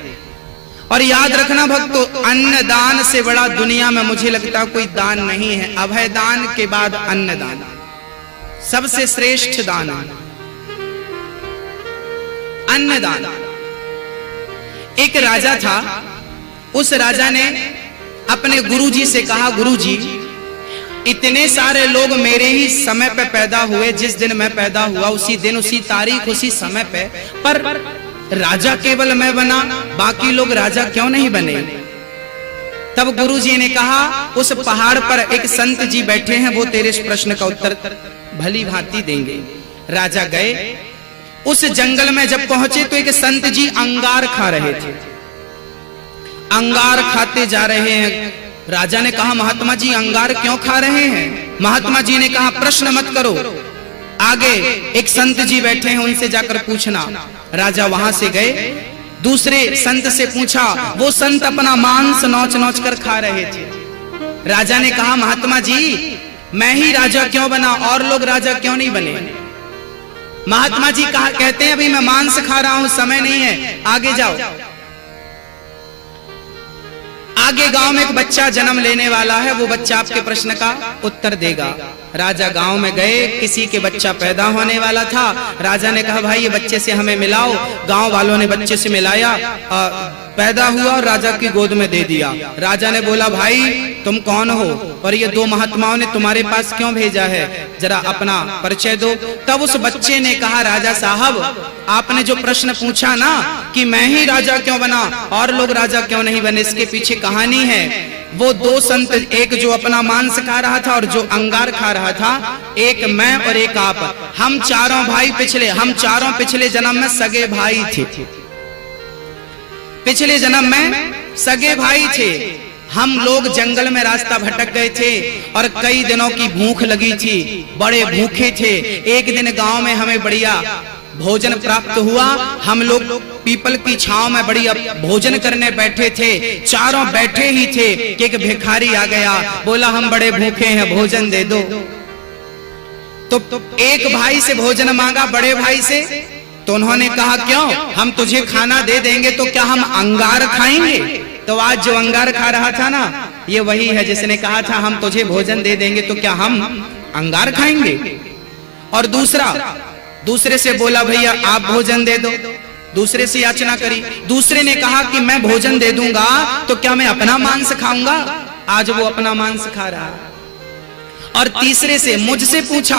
और याद रखना भक्तों, अन्नदान से बड़ा दुनिया में मुझे लगता कोई दान नहीं है। अभय दान के बाद अन्नदान सबसे श्रेष्ठ दान है, अन्नदान। एक राजा था, उस राजा ने अपने गुरुजी से कहा, गुरुजी इतने सारे लोग मेरे ही समय पे पैदा हुए, जिस दिन मैं पैदा हुआ उसी दिन, उसी तारीख, उसी समय पे, पर राजा केवल मैं बना, बाकी लोग राजा क्यों नहीं बने? तब गुरुजी ने कहा, उस पहाड़ पर एक संत जी बैठे हैं, वो तेरे इस प्रश्न का उत्तर भली भांति देंगे। राजा गए, उस जंगल में जब पहुंचे तो एक संत जी अंगार खा रहे थे। अंगार खाते जा रहे हैं। राजा ने कहा, महात्मा जी अंगार क्यों खा रहे हैं? महात्मा जी ने कहा, प्रश्न मत करो, आगे एक संत जी बैठे हैं, उनसे जाकर पूछना। राजा वहां से गए, दूसरे संत से पूछा, वो संत अपना मांस नोच नोच कर खा रहे थे। राजा ने कहा, महात्मा जी मैं ही राजा क्यों बना, और लोग राजा क्यों नहीं बने? महात्मा जी कहते हैं, अभी मैं मांस खा रहा हूं, समय नहीं है, आगे जाओ। आगे गांव में एक बच्चा जन्म लेने वाला है, वो बच्चा आपके प्रश्न का उत्तर देगा। राजा गांव में गए, किसी के बच्चा पैदा होने वाला था। राजा ने कहा, भाई ये बच्चे से हमें मिलाओ। गांव वालों ने बच्चे से मिलाया, पैदा हुआ और राजा की गोद में दे दिया। राजा ने बोला, भाई तुम कौन हो और ये 2 महात्माओं ने तुम्हारे पास क्यों भेजा है, जरा अपना परिचय दो। तब उस बच्चे ने कहा, राजा साहब आपने जो प्रश्न पूछा ना कि मैं ही राजा क्यों बना और लोग राजा क्यों नहीं बने, इसके पीछे कहानी है। वो 2 संत, एक जो अपना मांस खा रहा था और जो अंगार खा रहा था, एक मैं और एक आप, हम चारों पिछले जन्म में सगे भाई थे। पिछले जन्म में सगे भाई थे। हम लोग जंगल में रास्ता भटक गए थे और कई दिनों की भूख लगी थी, बड़े भूखे थे। एक दिन गांव में हमें बढ़िया भोजन प्राप्त हुआ। हम लोग पीपल की छांव में बढ़िया भोजन करने बैठे थे, चारों बैठे ही थे कि एक भिखारी आ गया, बोला हम बड़े भूखे हैं, भोजन दे दो। तो एक भाई से भोजन मांगा, बड़े भाई से, तो उन्होंने कहा क्यों, हम तुझे खाना दे देंगे तो क्या हम अंगार खाएंगे? तो आज जो अंगार खा रहा था ना, ये वही है जिसने कहा था हम तुझे भोजन दे देंगे तो क्या हम अंगार खाएंगे। और दूसरे से बोला भैया आप भोजन दे दो, दूसरे से याचना करी। दूसरे ने कहा कि मैं भोजन दे दूंगा तो क्या मैं अपना मांस खाऊंगा? आज वो अपना मांस खा रहा। और तीसरे से मुझसे पूछा,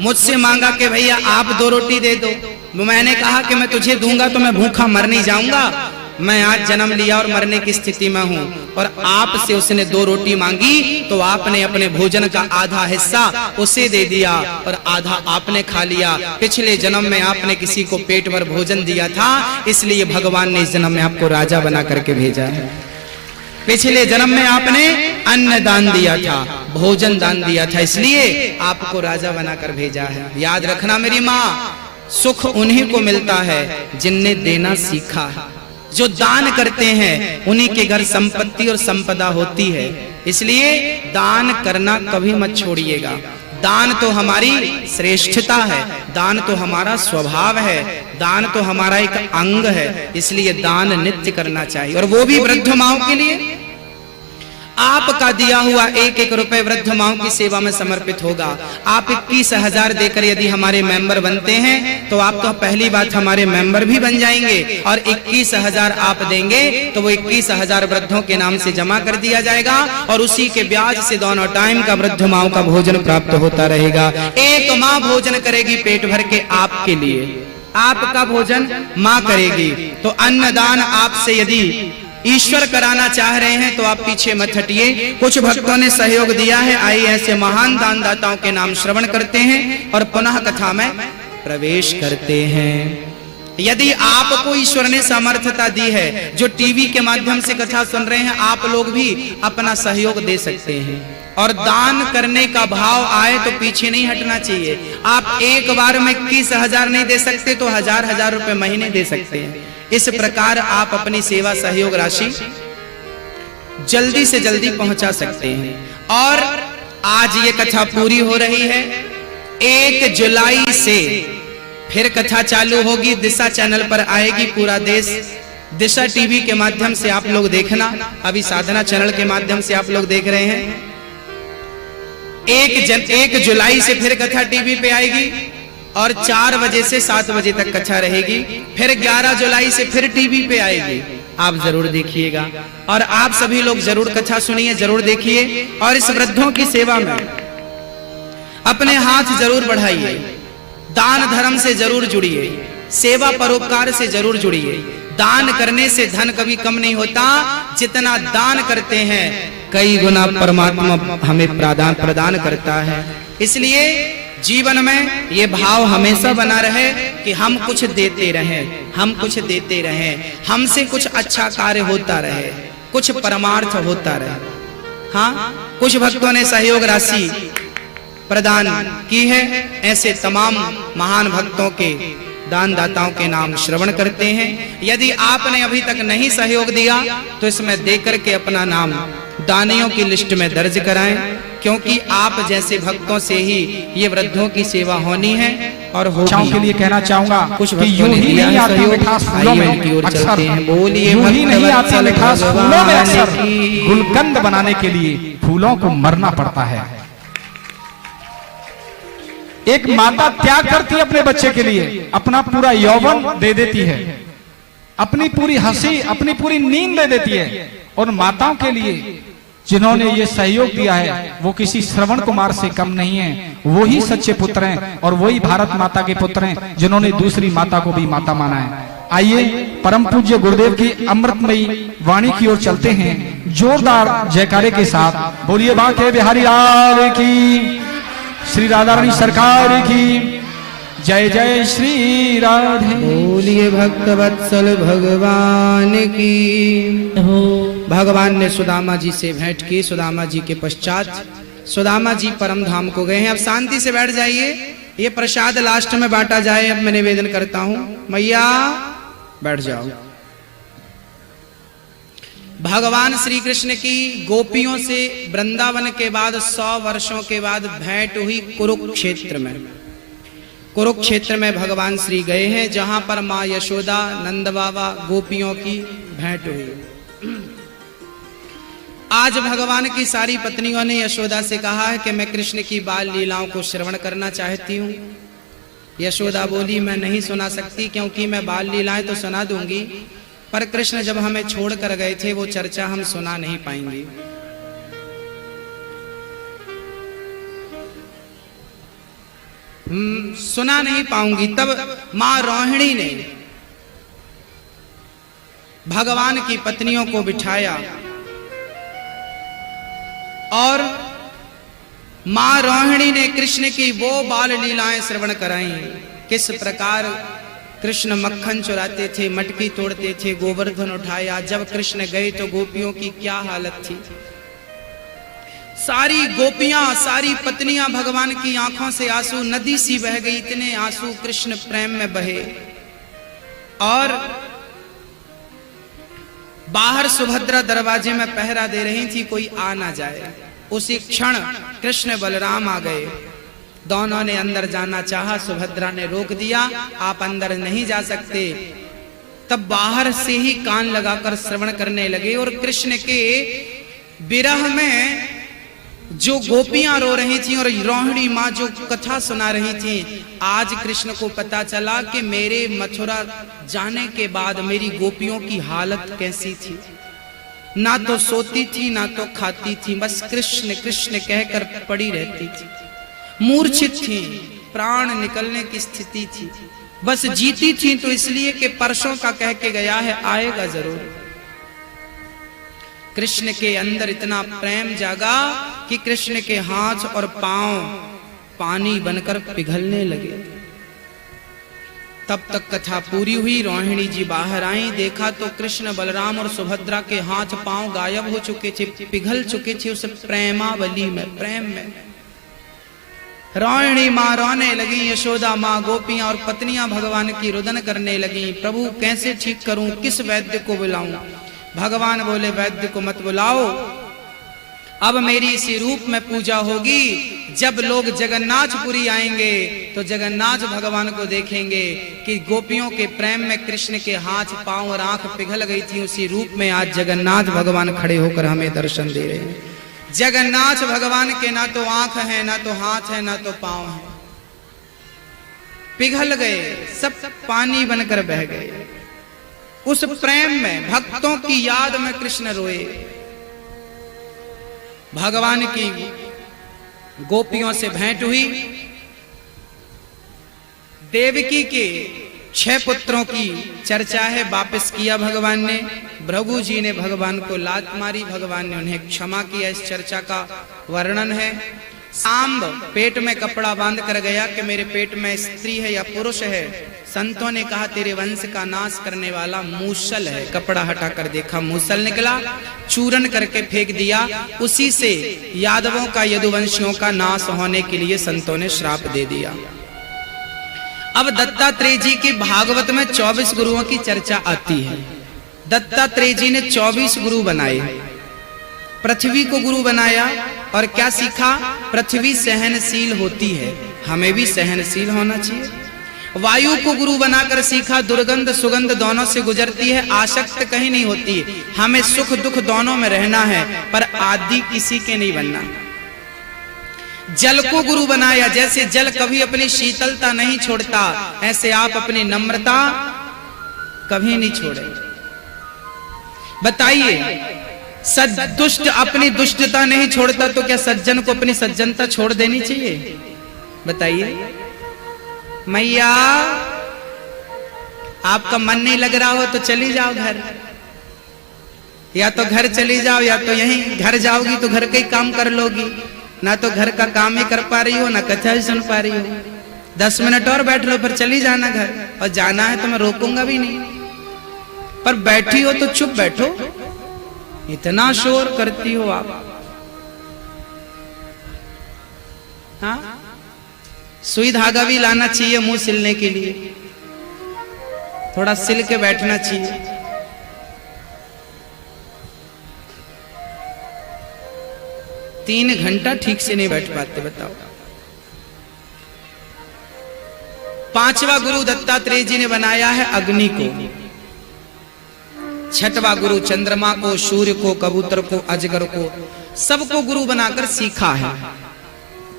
मुझसे मांगा कि भैया आप 2 रोटी दे दो। मैंने कहा कि मैं तुझे दूंगा तो मैं भूखा मर नहीं जाऊंगा, मैं आज जन्म लिया और मरने की स्थिति में हूं। और आपसे उसने 2 रोटी मांगी तो आपने अपने भोजन का आधा हिस्सा उसे दे दिया और आधा आपने खा लिया। पिछले जन्म में आपने किसी को पेट भर भोजन दिया था, इसलिए भगवान ने इस जन्म में आपको राजा बना करके भेजा है। पिछले जन्म में आपने अन्न दान दिया था, भोजन दान दिया था, इसलिए आपको राजा बनाकर भेजा है। याद रखना मेरी माँ, सुख उन्हीं को मिलता है जिनने देना सीखा है। जो दान करते हैं उन्हीं के घर संपत्ति और संपदा होती है, इसलिए दान करना कभी मत छोड़िएगा। दान तो हमारी श्रेष्ठता है, दान तो हमारा स्वभाव है, दान तो हमारा एक अंग है, इसलिए दान नित्य करना चाहिए। और वो भी वृद्ध माओं के लिए। आपका दिया हुआ 1-1 रुपए वृद्ध माओं की सेवा में समर्पित होगा। आप 21,000 देकर यदि हमारे मेंबर बनते हैं तो आप तो पहली बात हमारे मेंबर भी बन जाएंगे, और 21,000 आप देंगे तो वो 21,000 वृद्धों के नाम से जमा कर दिया जाएगा, और उसी के ब्याज से दोनों टाइम का वृद्ध माओं का भोजन प्राप्त होता रहेगा। एक माँ भोजन करेगी पेट भर के आपके लिए, आपका भोजन माँ करेगी। तो अन्नदान आपसे यदि ईश्वर कराना चाह रहे हैं तो आप पीछे मत हटिए। कुछ भक्तों ने सहयोग दिया है, आइए ऐसे महान दानदाताओं के नाम श्रवण करते हैं और पुनः कथा में प्रवेश करते हैं। यदि आपको ईश्वर ने सामर्थ्यता दी है, जो टीवी के माध्यम से कथा सुन रहे हैं, आप लोग भी अपना सहयोग दे सकते हैं। और दान करने का भाव आए तो पीछे नहीं हटना चाहिए। आप एक बार में 21,000 नहीं दे सकते तो 1000-1000 रुपए महीने दे सकते हैं। इस प्रकार आप अपनी सेवा सहयोग राशि जल्दी से जल्दी पहुंचा सकते हैं। और आज ये कथा पूरी हो रही है। 1 जुलाई से फिर कथा चालू होगी, दिशा चैनल पर आएगी। पूरा देश दिशा टीवी के माध्यम से आप लोग देखना, अभी साधना चैनल के माध्यम से आप लोग देख रहे हैं। 1 जुलाई से फिर कथा टीवी पे आएगी और 4 बजे से 7 बजे तक कथा रहेगी। फिर 11 जुलाई से फिर टीवी पे आएगी, आप जरूर देखिएगा। और आप सभी लोग जरूर कथा सुनिए, जरूर देखिए, और इस वृद्धों की सेवा में अपने हाथ जरूर बढ़ाइए, दान धर्म से जरूर जुड़िए, सेवा परोपकार से जरूर जुड़िए। दान करने से धन कभी कम नहीं होता, जितना दान करते हैं कई गुना परमात्मा हमें प्रदान करता है। इसलिए जीवन में ये भाव हमेशा बना रहे कि हम कुछ देते रहें, हम कुछ देते रहें, हमसे कुछ अच्छा कार्य होता रहे, कुछ परमार्थ होता रहे। हाँ, कुछ भक्तों ने सहयोग राशि प्रदान की है। ऐसे तमाम महान भक्तों के दान दाताओं के नाम श्रवण करते हैं। यदि आपने अभी तक नहीं सहयोग दिया तो इसमें देकर के अपना नाम दानियों की लिस्ट में दर्ज कराएं, क्योंकि आप जैसे भक्तों से ही ये वृद्धों की सेवा होनी है और होगी। के लिए कहना चाहूंगा कुछ कि यूं ही नहीं आती मिठास फूलों में, अक्सर यूं ही नहीं आती मिठास फूलों में, अक्सर गुलकंद बनाने के लिए फूलों को मरना पड़ता है। एक माता त्याग करती है अपने बच्चे के लिए, अपना पूरा यौवन दे देती है, अपनी पूरी हंसी, अपनी पूरी नींद दे देती है। और माताओं के लिए जिन्होंने ये सहयोग दिया है वो किसी श्रवण कुमार से कम नहीं है, वो ही सच्चे पुत्र हैं और वही भारत माता के पुत्र हैं जिन्होंने दूसरी माता को भी माता माना है। आइए परम पूज्य गुरुदेव की अमृतमयी वाणी की ओर चलते हैं जोरदार जयकारे के साथ। बोलिए बांके बिहारी लाल की, श्री राधा रानी सरकार की जय जय श्री राधे। बोलिए भक्त वत्सल भगवान की। भगवान ने सुदामा जी से भेंट की। सुदामा जी के पश्चात सुदामा जी परम धाम को गए हैं। अब शांति से बैठ जाइए, ये प्रसाद लास्ट में बांटा जाए। अब मैं निवेदन करता हूं, मैया बैठ जाओ। भगवान श्री कृष्ण की गोपियों से वृंदावन के बाद 100 वर्षों के बाद भेंट हुई कुरुक्षेत्र में। कुरुक्षेत्र में भगवान श्री गए हैं, जहां पर माँ यशोदा, नंद बाबा, गोपियों की भेंट हुई। आज भगवान की सारी पत्नियों ने यशोदा से कहा है कि मैं कृष्ण की बाल लीलाओं को श्रवण करना चाहती हूँ। यशोदा बोली, मैं नहीं सुना सकती, क्योंकि मैं बाल लीलाएं तो सुना दूंगी, पर कृष्ण जब हमें छोड़ कर गए थे वो चर्चा हम सुना नहीं पाएंगे। सुना नहीं पाऊंगी। तब मां रोहिणी ने भगवान की पत्नियों को बिठाया और मां रोहिणी ने कृष्ण की वो बाल लीलाएं श्रवण कराई। किस प्रकार कृष्ण मक्खन चुराते थे, मटकी तोड़ते थे, गोवर्धन उठाया। जब कृष्ण गए तो गोपियों की क्या हालत थी। सारी गोपियां, सारी पत्नियां, भगवान की आंखों से आंसू नदी सी बह गई। इतने आंसू कृष्ण प्रेम में बहे। और बाहर सुभद्रा दरवाजे में पहरा दे रही थी, कोई आ ना जाए। उसी क्षण कृष्ण बलराम आ गए। दोनों ने अंदर जाना चाहा, सुभद्रा ने रोक दिया, आप अंदर नहीं जा सकते। तब बाहर से ही कान लगाकर श्रवण करने लगे। और कृष्ण के विरह में जो गोपियां रो रही थी और रोहिणी माँ जो कथा सुना रही थी, आज कृष्ण को पता चला कि मेरे मथुरा जाने के बाद मेरी गोपियों की हालत कैसी थी। ना तो सोती थी, ना तो खाती थी, बस कृष्ण कृष्ण कहकर पड़ी रहती थी। मूर्छित थी, प्राण निकलने की स्थिति थी। बस जीती थी तो इसलिए कि परसों का कह के गया है, आएगा जरूर। कृष्ण के अंदर इतना प्रेम जागा कि कृष्ण के हाथ और पांव पानी बनकर पिघलने लगे। तब तक कथा पूरी हुई। रोहिणी जी बाहर आई, देखा तो कृष्ण, बलराम और सुभद्रा के हाथ पांव गायब हो चुके थे, पिघल चुके थे उस प्रेमावली में, प्रेम में। रोहिणी माँ रोने लगी, यशोदा माँ, गोपियां और पत्नियां भगवान की रुदन करने लगी। प्रभु कैसे ठीक करूं, किस वैद्य को बुलाऊं। भगवान बोले, वैद्य को मत बुलाओ, अब मेरी इसी रूप में पूजा होगी। जब लोग जगन्नाथपुरी आएंगे तो जगन्नाथ भगवान को देखेंगे कि गोपियों के प्रेम में कृष्ण के हाथ, पांव और आंख पिघल गई थी। उसी रूप में आज जगन्नाथ भगवान खड़े होकर हमें दर्शन दे रहे हैं। जगन्नाथ भगवान के ना तो आंख है, ना तो हाथ है, ना तो पांव है, पिघल गए, सब पानी बनकर बह गए। उस प्रेम में, भक्तों की याद में कृष्ण रोए। भगवान की गोपियों से भेंट हुई। देवकी के 6 पुत्रों की चर्चा है, वापस किया भगवान ने। भृगु जी ने भगवान को लात मारी, भगवान ने उन्हें क्षमा किया। इस चर्चा का वर्णन है। सांब पेट में कपड़ा बांध कर गया कि मेरे पेट में स्त्री है या पुरुष है। संतों ने कहा तेरे वंश का नाश करने वाला मूसल है। कपड़ा हटा कर देखा, मूसल निकला, चूरन करके फेंक दिया। उसी से यादवों का, यदुवंशियों का नाश होने के लिए संतों ने श्राप दे दिया। अब दत्तात्रेय जी की भागवत में 24 गुरुओं की चर्चा आती है। दत्तात्रेय जी ने 24 गुरु बनाए। पृथ्वी को गुरु बनाया और क्या सीखा? पृथ्वी सहनशील होती है, हमें भी सहनशील होना चाहिए। वायु को गुरु बनाकर सीखा, दुर्गंध सुगंध दोनों से गुजरती है, आसक्त कहीं नहीं होती। हमें सुख दुख दोनों में रहना है, पर आदि किसी के नहीं बनना। जल को गुरु बनाया, जैसे जल कभी अपनी शीतलता नहीं छोड़ता, ऐसे आप अपनी नम्रता कभी नहीं छोड़े। बताइए, दुष्ट अपनी दुष्टता नहीं छोड़ता तो क्या सज्जन को अपनी सज्जनता छोड़ देनी चाहिए? बताइए। मैया, आपका मन नहीं लग रहा हो तो चली जाओ घर, या तो घर चली जाओ, या तो यहीं घर जाओगी तो घर के ही काम कर लोगी। ना तो घर का काम ही कर पा रही हो, ना कथा ही सुन पा रही हो। 10 मिनट और बैठ लो, फिर चली जाना घर। और जाना है तो मैं रोकूंगा भी नहीं, पर बैठी हो तो चुप बैठो। इतना शोर करती हो आप। हाँ, सुई धागा भी लाना चाहिए मुंह सिलने के लिए, थोड़ा सिल के बैठना चाहिए। 3 घंटा ठीक से नहीं बैठ पाते, बताओ। 5वां गुरु दत्तात्रेय जी ने बनाया है अग्नि को, 6वां गुरु चंद्रमा को, सूर्य को, कबूतर को, अजगर को, सबको गुरु बनाकर सीखा है।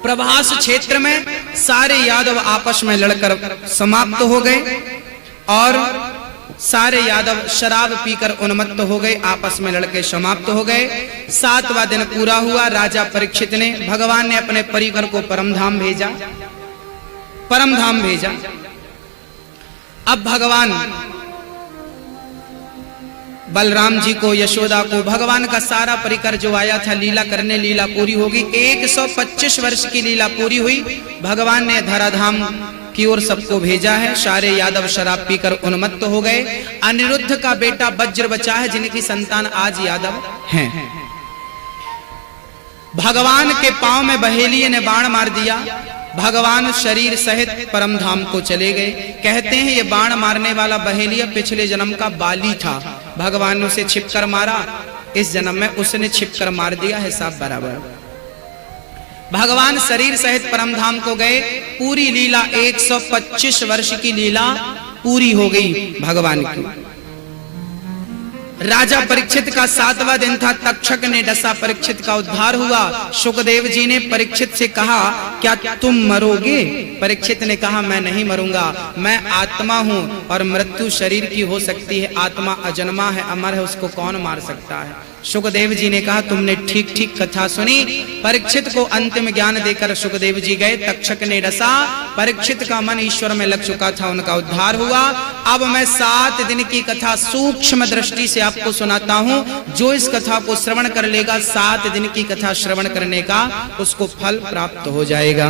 प्रभास क्षेत्र में सारे यादव आपस में लड़कर समाप्त हो गए और सारे यादव शराब पीकर उन्मत्त हो गए, आपस में लड़के समाप्त हो गए। 7वां दिन पूरा हुआ। राजा परीक्षित ने, भगवान ने अपने परिकर को परमधाम भेजा, परमधाम भेजा। अब भगवान बलराम जी को, यशोदा को, भगवान का सारा परिकर जो आया था लीला करने, लीला पूरी होगी। 125 वर्ष की लीला पूरी हुई। भगवान ने धराधाम की ओर सबको भेजा है। सारे यादव शराब पीकर उन्मत्त हो गए। अनिरुद्ध का बेटा वज्र बचा है, जिनकी संतान आज यादव हैं। भगवान के पांव में बहेलिये ने बाण मार दिया। भगवान शरीर सहित परमधाम को चले गए। कहते हैं ये बाण मारने वाला बहेलिया पिछले जन्म का बाली था, भगवान ने उसे छिपकर मारा, इस जन्म में उसने छिपकर मार दिया, हिसाब बराबर। भगवान शरीर सहित परमधाम को गए। पूरी लीला 125 वर्ष की लीला पूरी हो गई भगवान की। राजा परीक्षित का 7वां दिन था। तक्षक ने डसा, परीक्षित का उद्धार हुआ। सुखदेव जी ने परीक्षित से कहा, क्या तुम मरोगे? परीक्षित ने कहा, मैं नहीं मरूंगा, मैं आत्मा हूं और मृत्यु शरीर की हो सकती है, आत्मा अजन्मा है, अमर है, उसको कौन मार सकता है। सुखदेव जी ने कहा, तुमने ठीक ठीक कथा सुनी। परीक्षित को अंतिम ज्ञान देकर सुखदेव जी गए। तक्षक ने डसा, परीक्षित का मन ईश्वर में लग चुका था, उनका उद्धार हुआ। अब मैं 7 दिन की कथा सूक्ष्म दृष्टि से आपको सुनाता हूं। जो इस कथा को श्रवण कर लेगा, 7 दिन की कथा श्रवण करने का उसको फल प्राप्त हो जाएगा।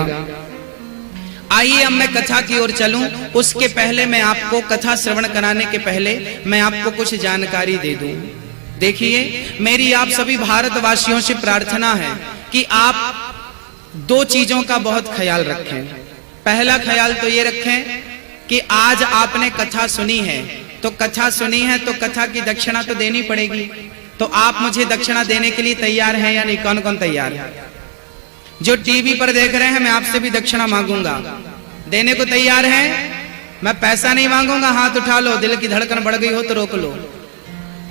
आइए अब मैं कथा की ओर चलूं। उसके पहले मैं आपको कथा श्रवण कराने के पहले मैं आपको कुछ जानकारी दे दूं। देखिए, मेरी आप सभी भारतवासियों से प्रार्थना है कि आप 2 चीजों का बहुत ख्याल रखें। पहला ख्याल तो ये रखें कि आज आपने कथा सुनी है, तो कथा सुनी है तो कथा की दक्षिणा तो देनी पड़ेगी। तो आप मुझे दक्षिणा देने के लिए तैयार हैं या नहीं? कौन कौन तैयार है? जो टीवी पर देख रहे हैं, मैं आपसे भी दक्षिणा मांगूंगा, देने को तैयार हैं? मैं पैसा नहीं मांगूंगा, हाथ उठा लो। दिल की धड़कन बढ़ गई हो तो रोक लो।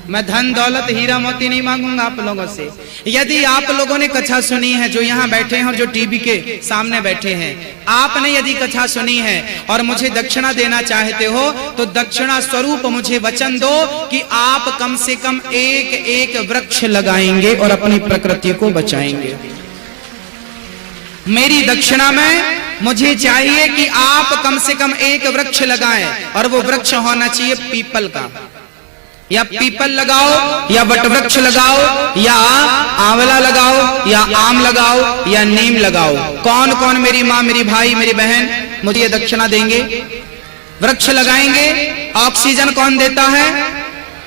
मैं धन दौलत हीरा मोती नहीं मांगूंगा आप लोगों से। यदि आप लोगों ने कथा सुनी है, जो यहाँ बैठे हैं और जो टीवी के सामने बैठे हैं, आपने यदि कथा सुनी है और मुझे दक्षिणा देना चाहते हो, तो दक्षिणा स्वरूप मुझे वचन दो कि आप कम से कम एक वृक्ष लगाएंगे और अपनी प्रकृति को बचाएंगे। मेरी दक्षिणा में मुझे चाहिए कि आप कम से कम एक वृक्ष लगाएं, और वो वृक्ष होना चाहिए पीपल का। या पीपल लगाओ, या वट वृक्ष लगाओ, या आंवला लगाओ, या आम लगाओ, या नीम लगाओ। कौन कौन मेरी माँ, मेरी भाई, मेरी बहन मुझे ये दक्षिणा देंगे? वृक्ष लगाएंगे। ऑक्सीजन कौन देता है?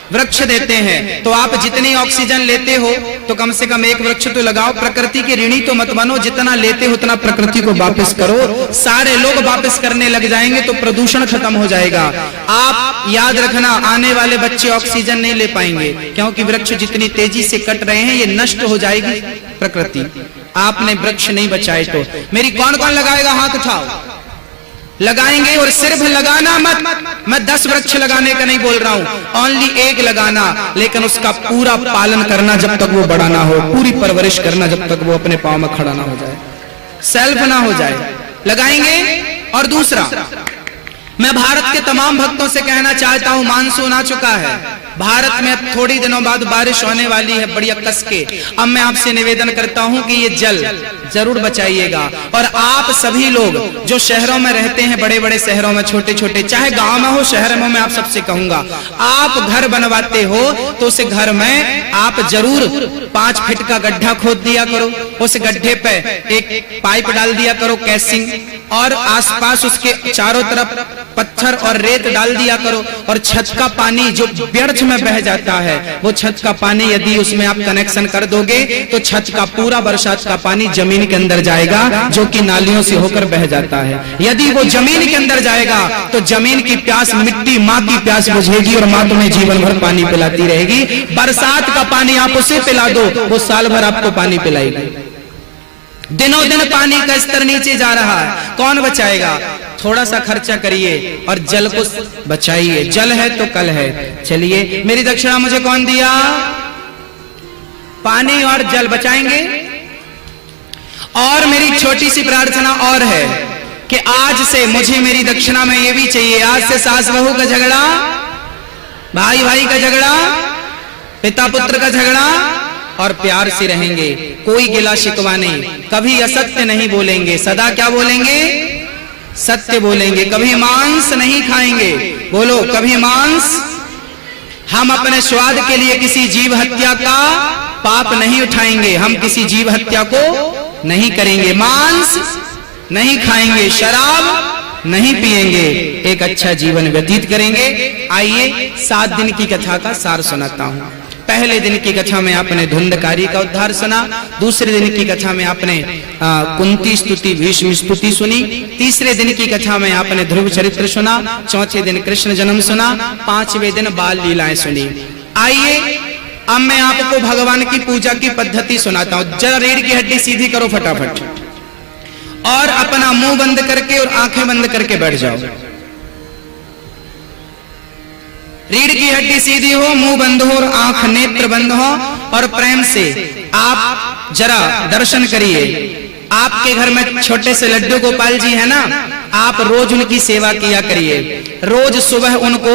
वृक्ष देते हैं। तो आप जितनी ऑक्सीजन लेते हो तो कम से कम एक वृक्ष तो लगाओ। प्रकृति के ऋणी तो मत बनो, जितना लेते हो उतना प्रकृति को वापस करो। सारे लोग वापस करने लग जाएंगे तो प्रदूषण खत्म हो जाएगा। आप याद रखना, आने वाले बच्चे ऑक्सीजन नहीं ले पाएंगे, क्योंकि वृक्ष जितनी तेजी से कट रहे हैं, ये नष्ट हो जाएगी प्रकृति। आपने वृक्ष नहीं बचाए तो। मेरी कौन कौन लगाएगा? हाथ उठाओ। लगाएंगे। और सिर्फ लगाना मत, मैं 10 वृक्ष लगाने का नहीं बोल रहा हूं, ओनली एक लगाना, लेकिन उसका पूरा पालन करना जब तक वो बड़ा ना हो, पूरी परवरिश करना जब तक वो अपने पांव में खड़ा ना हो जाए, सेल्फ ना हो जाए। लगाएंगे। और दूसरा, मैं भारत के तमाम भक्तों से कहना चाहता हूं, मानसून आ चुका है भारत में, अब थोड़ी दिनों बाद बारिश होने वाली है बढ़िया कस के। अब मैं आपसे निवेदन करता हूं कि ये जल जरूर बचाइएगा। और आप सभी लोग जो शहरों में रहते हैं, बड़े बड़े शहरों में, छोटे छोटे, चाहे गांव में हो शहर में, मैं आप सबसे कहूंगा, आप घर बनवाते हो तो उस घर में आप जरूर 5 फीट का गड्ढा खोद दिया करो। उस गड्ढे पे एक पाइप डाल दिया करो, कैसिंग, और आसपास उसके चारों तरफ पत्थर और रेत डाल दिया करो। और छत का पानी जो व्यर्थ में बह जाता है, वो छत का पानी यदि उसमें आप कनेक्शन कर दोगे तो छत का पूरा बरसात का पानी जमीन के अंदर जाएगा, जो कि नालियों से होकर बह जाता है। यदि वो जमीन के अंदर जाएगा तो जमीन की प्यास, मिट्टी, माँ की प्यास बुझेगी और माँ तुम्हें जीवन भर पानी पिलाती रहेगी। बरसात का पानी आप उसे पिला दो, वो साल भर आपको पानी पिलाएगी। दिनों दिन पानी का स्तर नीचे जा रहा है, कौन बचाएगा? थोड़ा सा खर्चा करिए और जल को बचाइए। जल है तो कल है। चलिए, मेरी दक्षिणा मुझे कौन दिया? पानी और जल बचाएंगे। और मेरी छोटी सी प्रार्थना और है कि आज से मुझे मेरी दक्षिणा में ये भी चाहिए, आज से सास बहू का झगड़ा, भाई भाई का झगड़ा, पिता पुत्र का झगड़ा, और प्यार से रहेंगे, कोई गिला शिकवा नहीं, कभी असत्य नहीं बोलेंगे, सदा क्या बोलेंगे? सत्य बोलेंगे। कभी मांस नहीं खाएंगे, बोलो कभी मांस। हम अपने स्वाद के लिए किसी जीव हत्या का पाप नहीं उठाएंगे, हम किसी जीव हत्या को नहीं करेंगे, मांस नहीं खाएंगे, शराब नहीं पिएंगे, एक अच्छा जीवन व्यतीत करेंगे। आइए 7 दिन की कथा का सार सुनाता हूं। पहले दिन की कथा में आपने धुंधकारी का उद्धार सुना, दूसरे दिन की कथा में आपने कुंती स्तुति भीष्म स्तुति सुनी, तीसरे दिन की कथा में आपने ध्रुव चरित्र सुना, चौथे दिन कृष्ण जन्म सुना, 5वें दिन बाल लीलाएं सुनी। आइए अब मैं आपको भगवान की पूजा की पद्धति सुनाता हूं। जरा रीढ़ की हड्डी सीधी करो फटाफट और अपना मुंह बंद करके और आंखें बंद करके बैठ जाओ। रीढ़ की हड्डी सीधी हो, मुंह बंद हो और आंख नेत्र बंद हो, और प्रेम से आप जरा दर्शन करिए। आपके घर में छोटे से लड्डू गोपाल जी है ना, आप रोज उनकी सेवा किया करिए। रोज सुबह उनको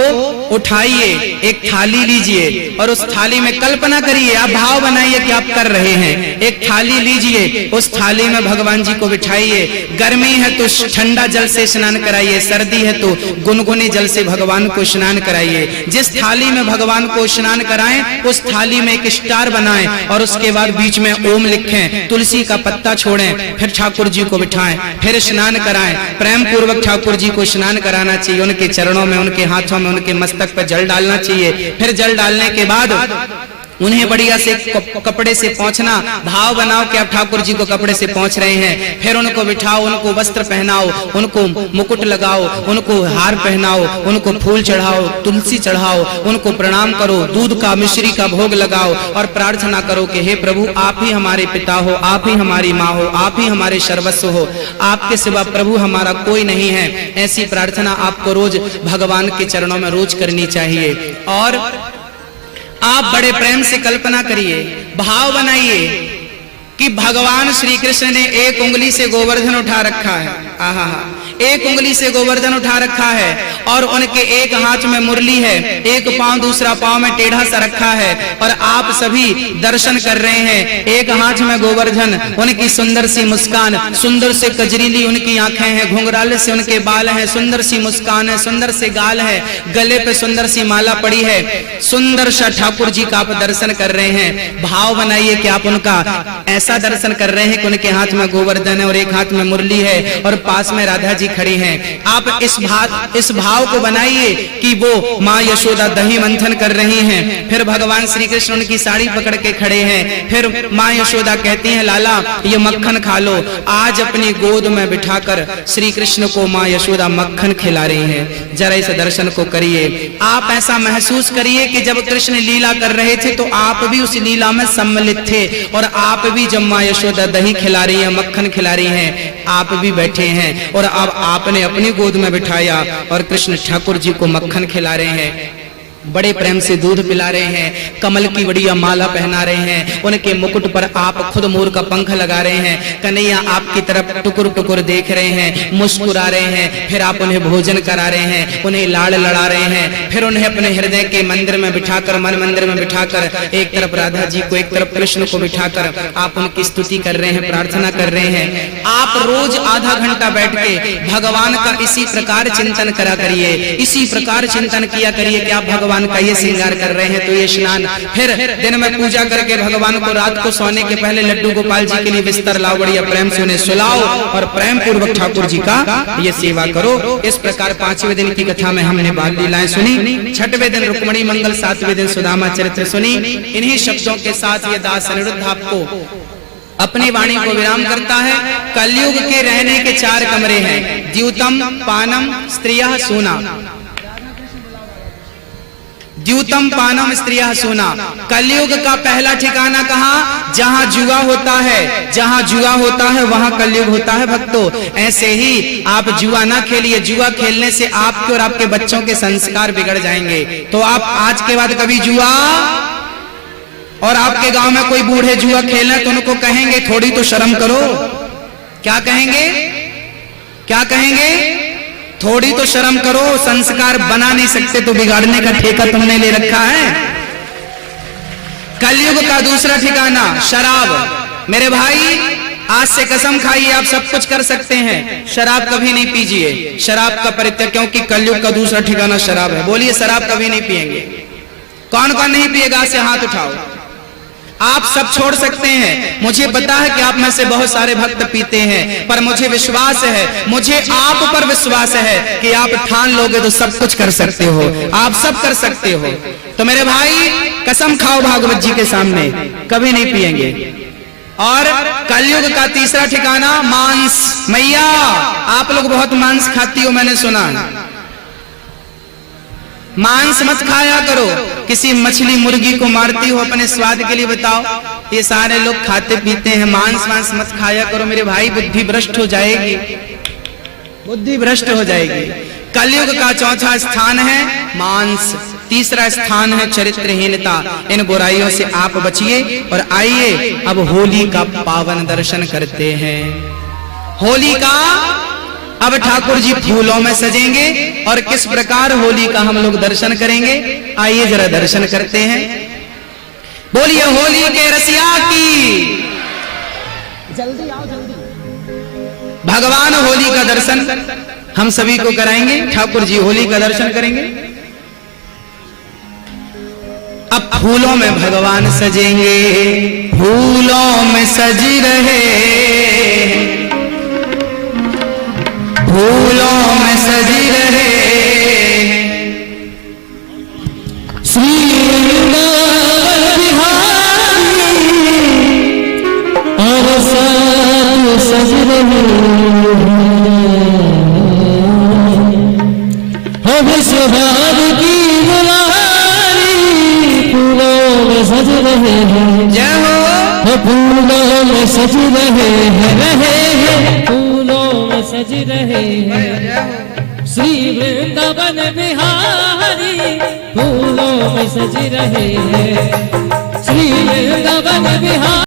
उठाइए, एक थाली लीजिए और उस थाली में कल्पना करिए, आप भाव बनाइए कि आप कर रहे हैं। एक थाली लीजिए, उस थाली में भगवान जी को बिठाइए। गर्मी है तो ठंडा जल से स्नान कराइए, सर्दी है तो गुनगुने जल से भगवान को स्नान कराइए। जिस थाली में भगवान को स्नान कराएं, उस थाली में एक स्टार बनाएं और उसके बाद बीच में ओम लिखें, तुलसी का पत्ता छोड़ें, फिर ठाकुर जी को बिठाएं, फिर स्नान कराएं। प्रेम पूर्वक ठाकुर जी को स्नान कराना चाहिए, उनके चरणों में, उनके हाथों में, उनके मस्तक पर जल डालना चाहिए। फिर जल डालने के बाद उन्हें बढ़िया से कपड़े से पोंछना, भाव बनाओ कि आप ठाकुर जी को कपड़े से पोंछ रहे हैं। फिर उनको बिठाओ, उनको वस्त्र पहनाओ, उनको मुकुट लगाओ, उनको हार पहनाओ, उनको फूल चढ़ाओ, तुलसी चढ़ाओ, उनको प्रणाम करो, दूध का मिश्री का भोग लगाओ और प्रार्थना करो कि हे प्रभु, आप ही हमारे पिता हो, आप ही हमारी माँ हो, आप ही हमारे सर्वस्व हो, आपके सिवा प्रभु हमारा कोई नहीं है। ऐसी प्रार्थना आपको रोज भगवान के चरणों में रोज करनी चाहिए। और आप बड़े प्रेम से कल्पना करिए, भाव बनाइए कि भगवान श्री कृष्ण ने एक उंगली से गोवर्धन उठा रखा है। आहा, एक उंगली से गोवर्धन उठा रखा है और उनके एक हाथ में मुरली है, एक पांव दूसरा पांव में टेढ़ा सा रखा है और आप सभी दर्शन कर रहे हैं। एक हाथ में गोवर्धन, उनकी सुंदर सी मुस्कान, सुंदर से कजरीली उनकी आंखें हैं, घुंघराले से उनके बाल हैं, सुंदर सी मुस्कान है, सुंदर से गाल है, गले पे सुंदर सी माला पड़ी है, सुंदर सा ठाकुर जी का आप दर्शन कर रहे हैं। भाव बनाइए कि आप उनका ऐसा दर्शन कर रहे हैं कि उनके हाथ में गोवर्धन है और एक हाथ में मुरली है और पास में राधा जी खड़ी हैं। आप इस भाव को बनाइए कि वो माँ यशोदा दही मंथन कर रही हैं। फिर भगवान श्री कृष्ण उनकी साड़ी पकड़ के खड़े हैं। फिर माँ यशोदा कहती हैं, लाला ये मक्खन खा लो। आज अपनी गोद में बिठाकर श्री कृष्ण को माँ यशोदा मक्खन खिला रही हैं। जरा इस दर्शन को करिए। आप ऐसा महसूस करिए कि जब कृष्ण लीला कर रहे थे तो आप भी उस लीला में सम्मिलित थे और आप भी जब माँ यशोदा दही खिला रही है, मक्खन खिला रही हैं, आप भी बैठे हैं और अब आपने अपनी गोद में बिठाया और कृष्ण ठाकुर जी को मक्खन खिला रहे हैं, बड़े प्रेम से दूध पिला रहे हैं, कमल की बढ़िया माला पहना रहे हैं, उनके मुकुट पर आप खुद मोर का पंख लगा रहे हैं। कन्हैया आपकी तरफ टुकुर टुकुर देख रहे हैं, मुस्कुरा रहे हैं। फिर आप उन्हें भोजन करा रहे हैं, उन्हें लाड़ लड़ा रहे हैं। फिर उन्हें अपने हृदय के मंदिर में बिठाकर, मन मंदिर में बिठाकर, एक तरफ राधा जी को, एक तरफ कृष्ण को बिठाकर आप उनकी स्तुति कर रहे हैं, प्रार्थना कर रहे हैं। आप रोज आधा घंटा बैठ के भगवान का इसी प्रकार चिंतन करा करिए, इसी प्रकार चिंतन किया करिए कि आप भगवान का ये श्रृंगार कर रहे हैं तो ये स्नान, फिर दिन में पूजा करके भगवान को रात को सोने के पहले लड्डू गोपाल जी के लिए बिस्तर लाओ, बढ़िया प्रेम से उन्हें सुलाओ और प्रेम पूर्वक ठाकुर जी का ये सेवा करो। इस प्रकार 5वें दिन की कथा में हमने बाल लीलाएं सुनी, 6वें दिन रुक्मणी मंगल, 7वें दिन सुदामा चरित्र सुनी। इन्हीं शब्दों के साथ ये दास अनिरुद्ध आपको अपनी वाणी को विराम करता है। कलयुग के रहने के 4 कमरे हैं, द्यूतम, पानम, स्त्रियः, सूना। द्यूतम पानम स्त्रियः सूना। कलयुग का पहला ठिकाना कहाँ? जहाँ जुआ होता है, जहाँ जुआ होता है वहाँ कलयुग होता है भक्तों। ऐसे ही आप जुआ ना खेलिए, जुआ खेलने से आपके और आपके बच्चों के संस्कार बिगड़ जाएंगे। तो आप आज के बाद कभी जुआ, और आपके गांव में कोई बूढ़े जुआ खेलना तो उनको कहेंगे थोड़ी तो शर्म करो। क्या कहेंगे? क्या कहेंगे? थोड़ी तो शर्म करो, संस्कार बना नहीं सकते तो बिगाड़ने का ठेका तुमने ले रखा है। कलयुग का दूसरा ठिकाना शराब। मेरे भाई आज से कसम खाइए, आप सब कुछ कर सकते हैं, शराब कभी नहीं पीजिए, शराब का परित्याग, क्योंकि कलयुग का दूसरा ठिकाना शराब है। बोलिए शराब कभी नहीं पिएंगे। कौन कौन नहीं पिएगा से हाथ उठाओ। आप सब छोड़ सकते हैं। मुझे पता है कि आप में से बहुत सारे भक्त पीते हैं, पर मुझे विश्वास है, मुझे आप पर विश्वास है कि आप ठान लोगे तो सब कुछ कर सकते हो, आप सब कर सकते हो। तो मेरे भाई कसम खाओ भागवत जी के सामने, कभी नहीं पिएंगे। और कलयुग का तीसरा ठिकाना मांस। मैया आप लोग बहुत मांस खाती हो, मैंने सुना। मांस मत खाया करो। किसी मछली मुर्गी को मारती हो अपने स्वाद के लिए, बताओ। ये सारे लोग खाते पीते हैं, मांस वांस मत खाया करो मेरे भाई, बुद्धि भ्रष्ट हो जाएगी, बुद्धि भ्रष्ट हो जाएगी। कलयुग का चौथा स्थान है मांस, तीसरा स्थान है चरित्रहीनता। इन बुराइयों से आप बचिए। और आइए अब होली का पावन दर्शन करते हैं। होली का अब ठाकुर जी फूलों में सजेंगे, और किस प्रकार होली का हम लोग दर्शन करेंगे, आइए जरा दर्शन करते हैं। बोलिए होली के रसिया की। जल्दी आओ जल्दी। भगवान होली का दर्शन हम सभी को कराएंगे। ठाकुर जी होली का दर्शन करेंगे। अब फूलों में भगवान सजेंगे, फूलों में सज रहे, फूलों में सज रहे श्री बिहारी और साथ सज रहे हो विश्वभार की मुरारी, फूलों में सज रहे हैं। जय हो। फूलों में सज रहे हैं, फूलों में सज रहे हैं। श्री वृंदावन बिहारी फूलों में सज रहे हैं। श्री वृंदावन बिहारी।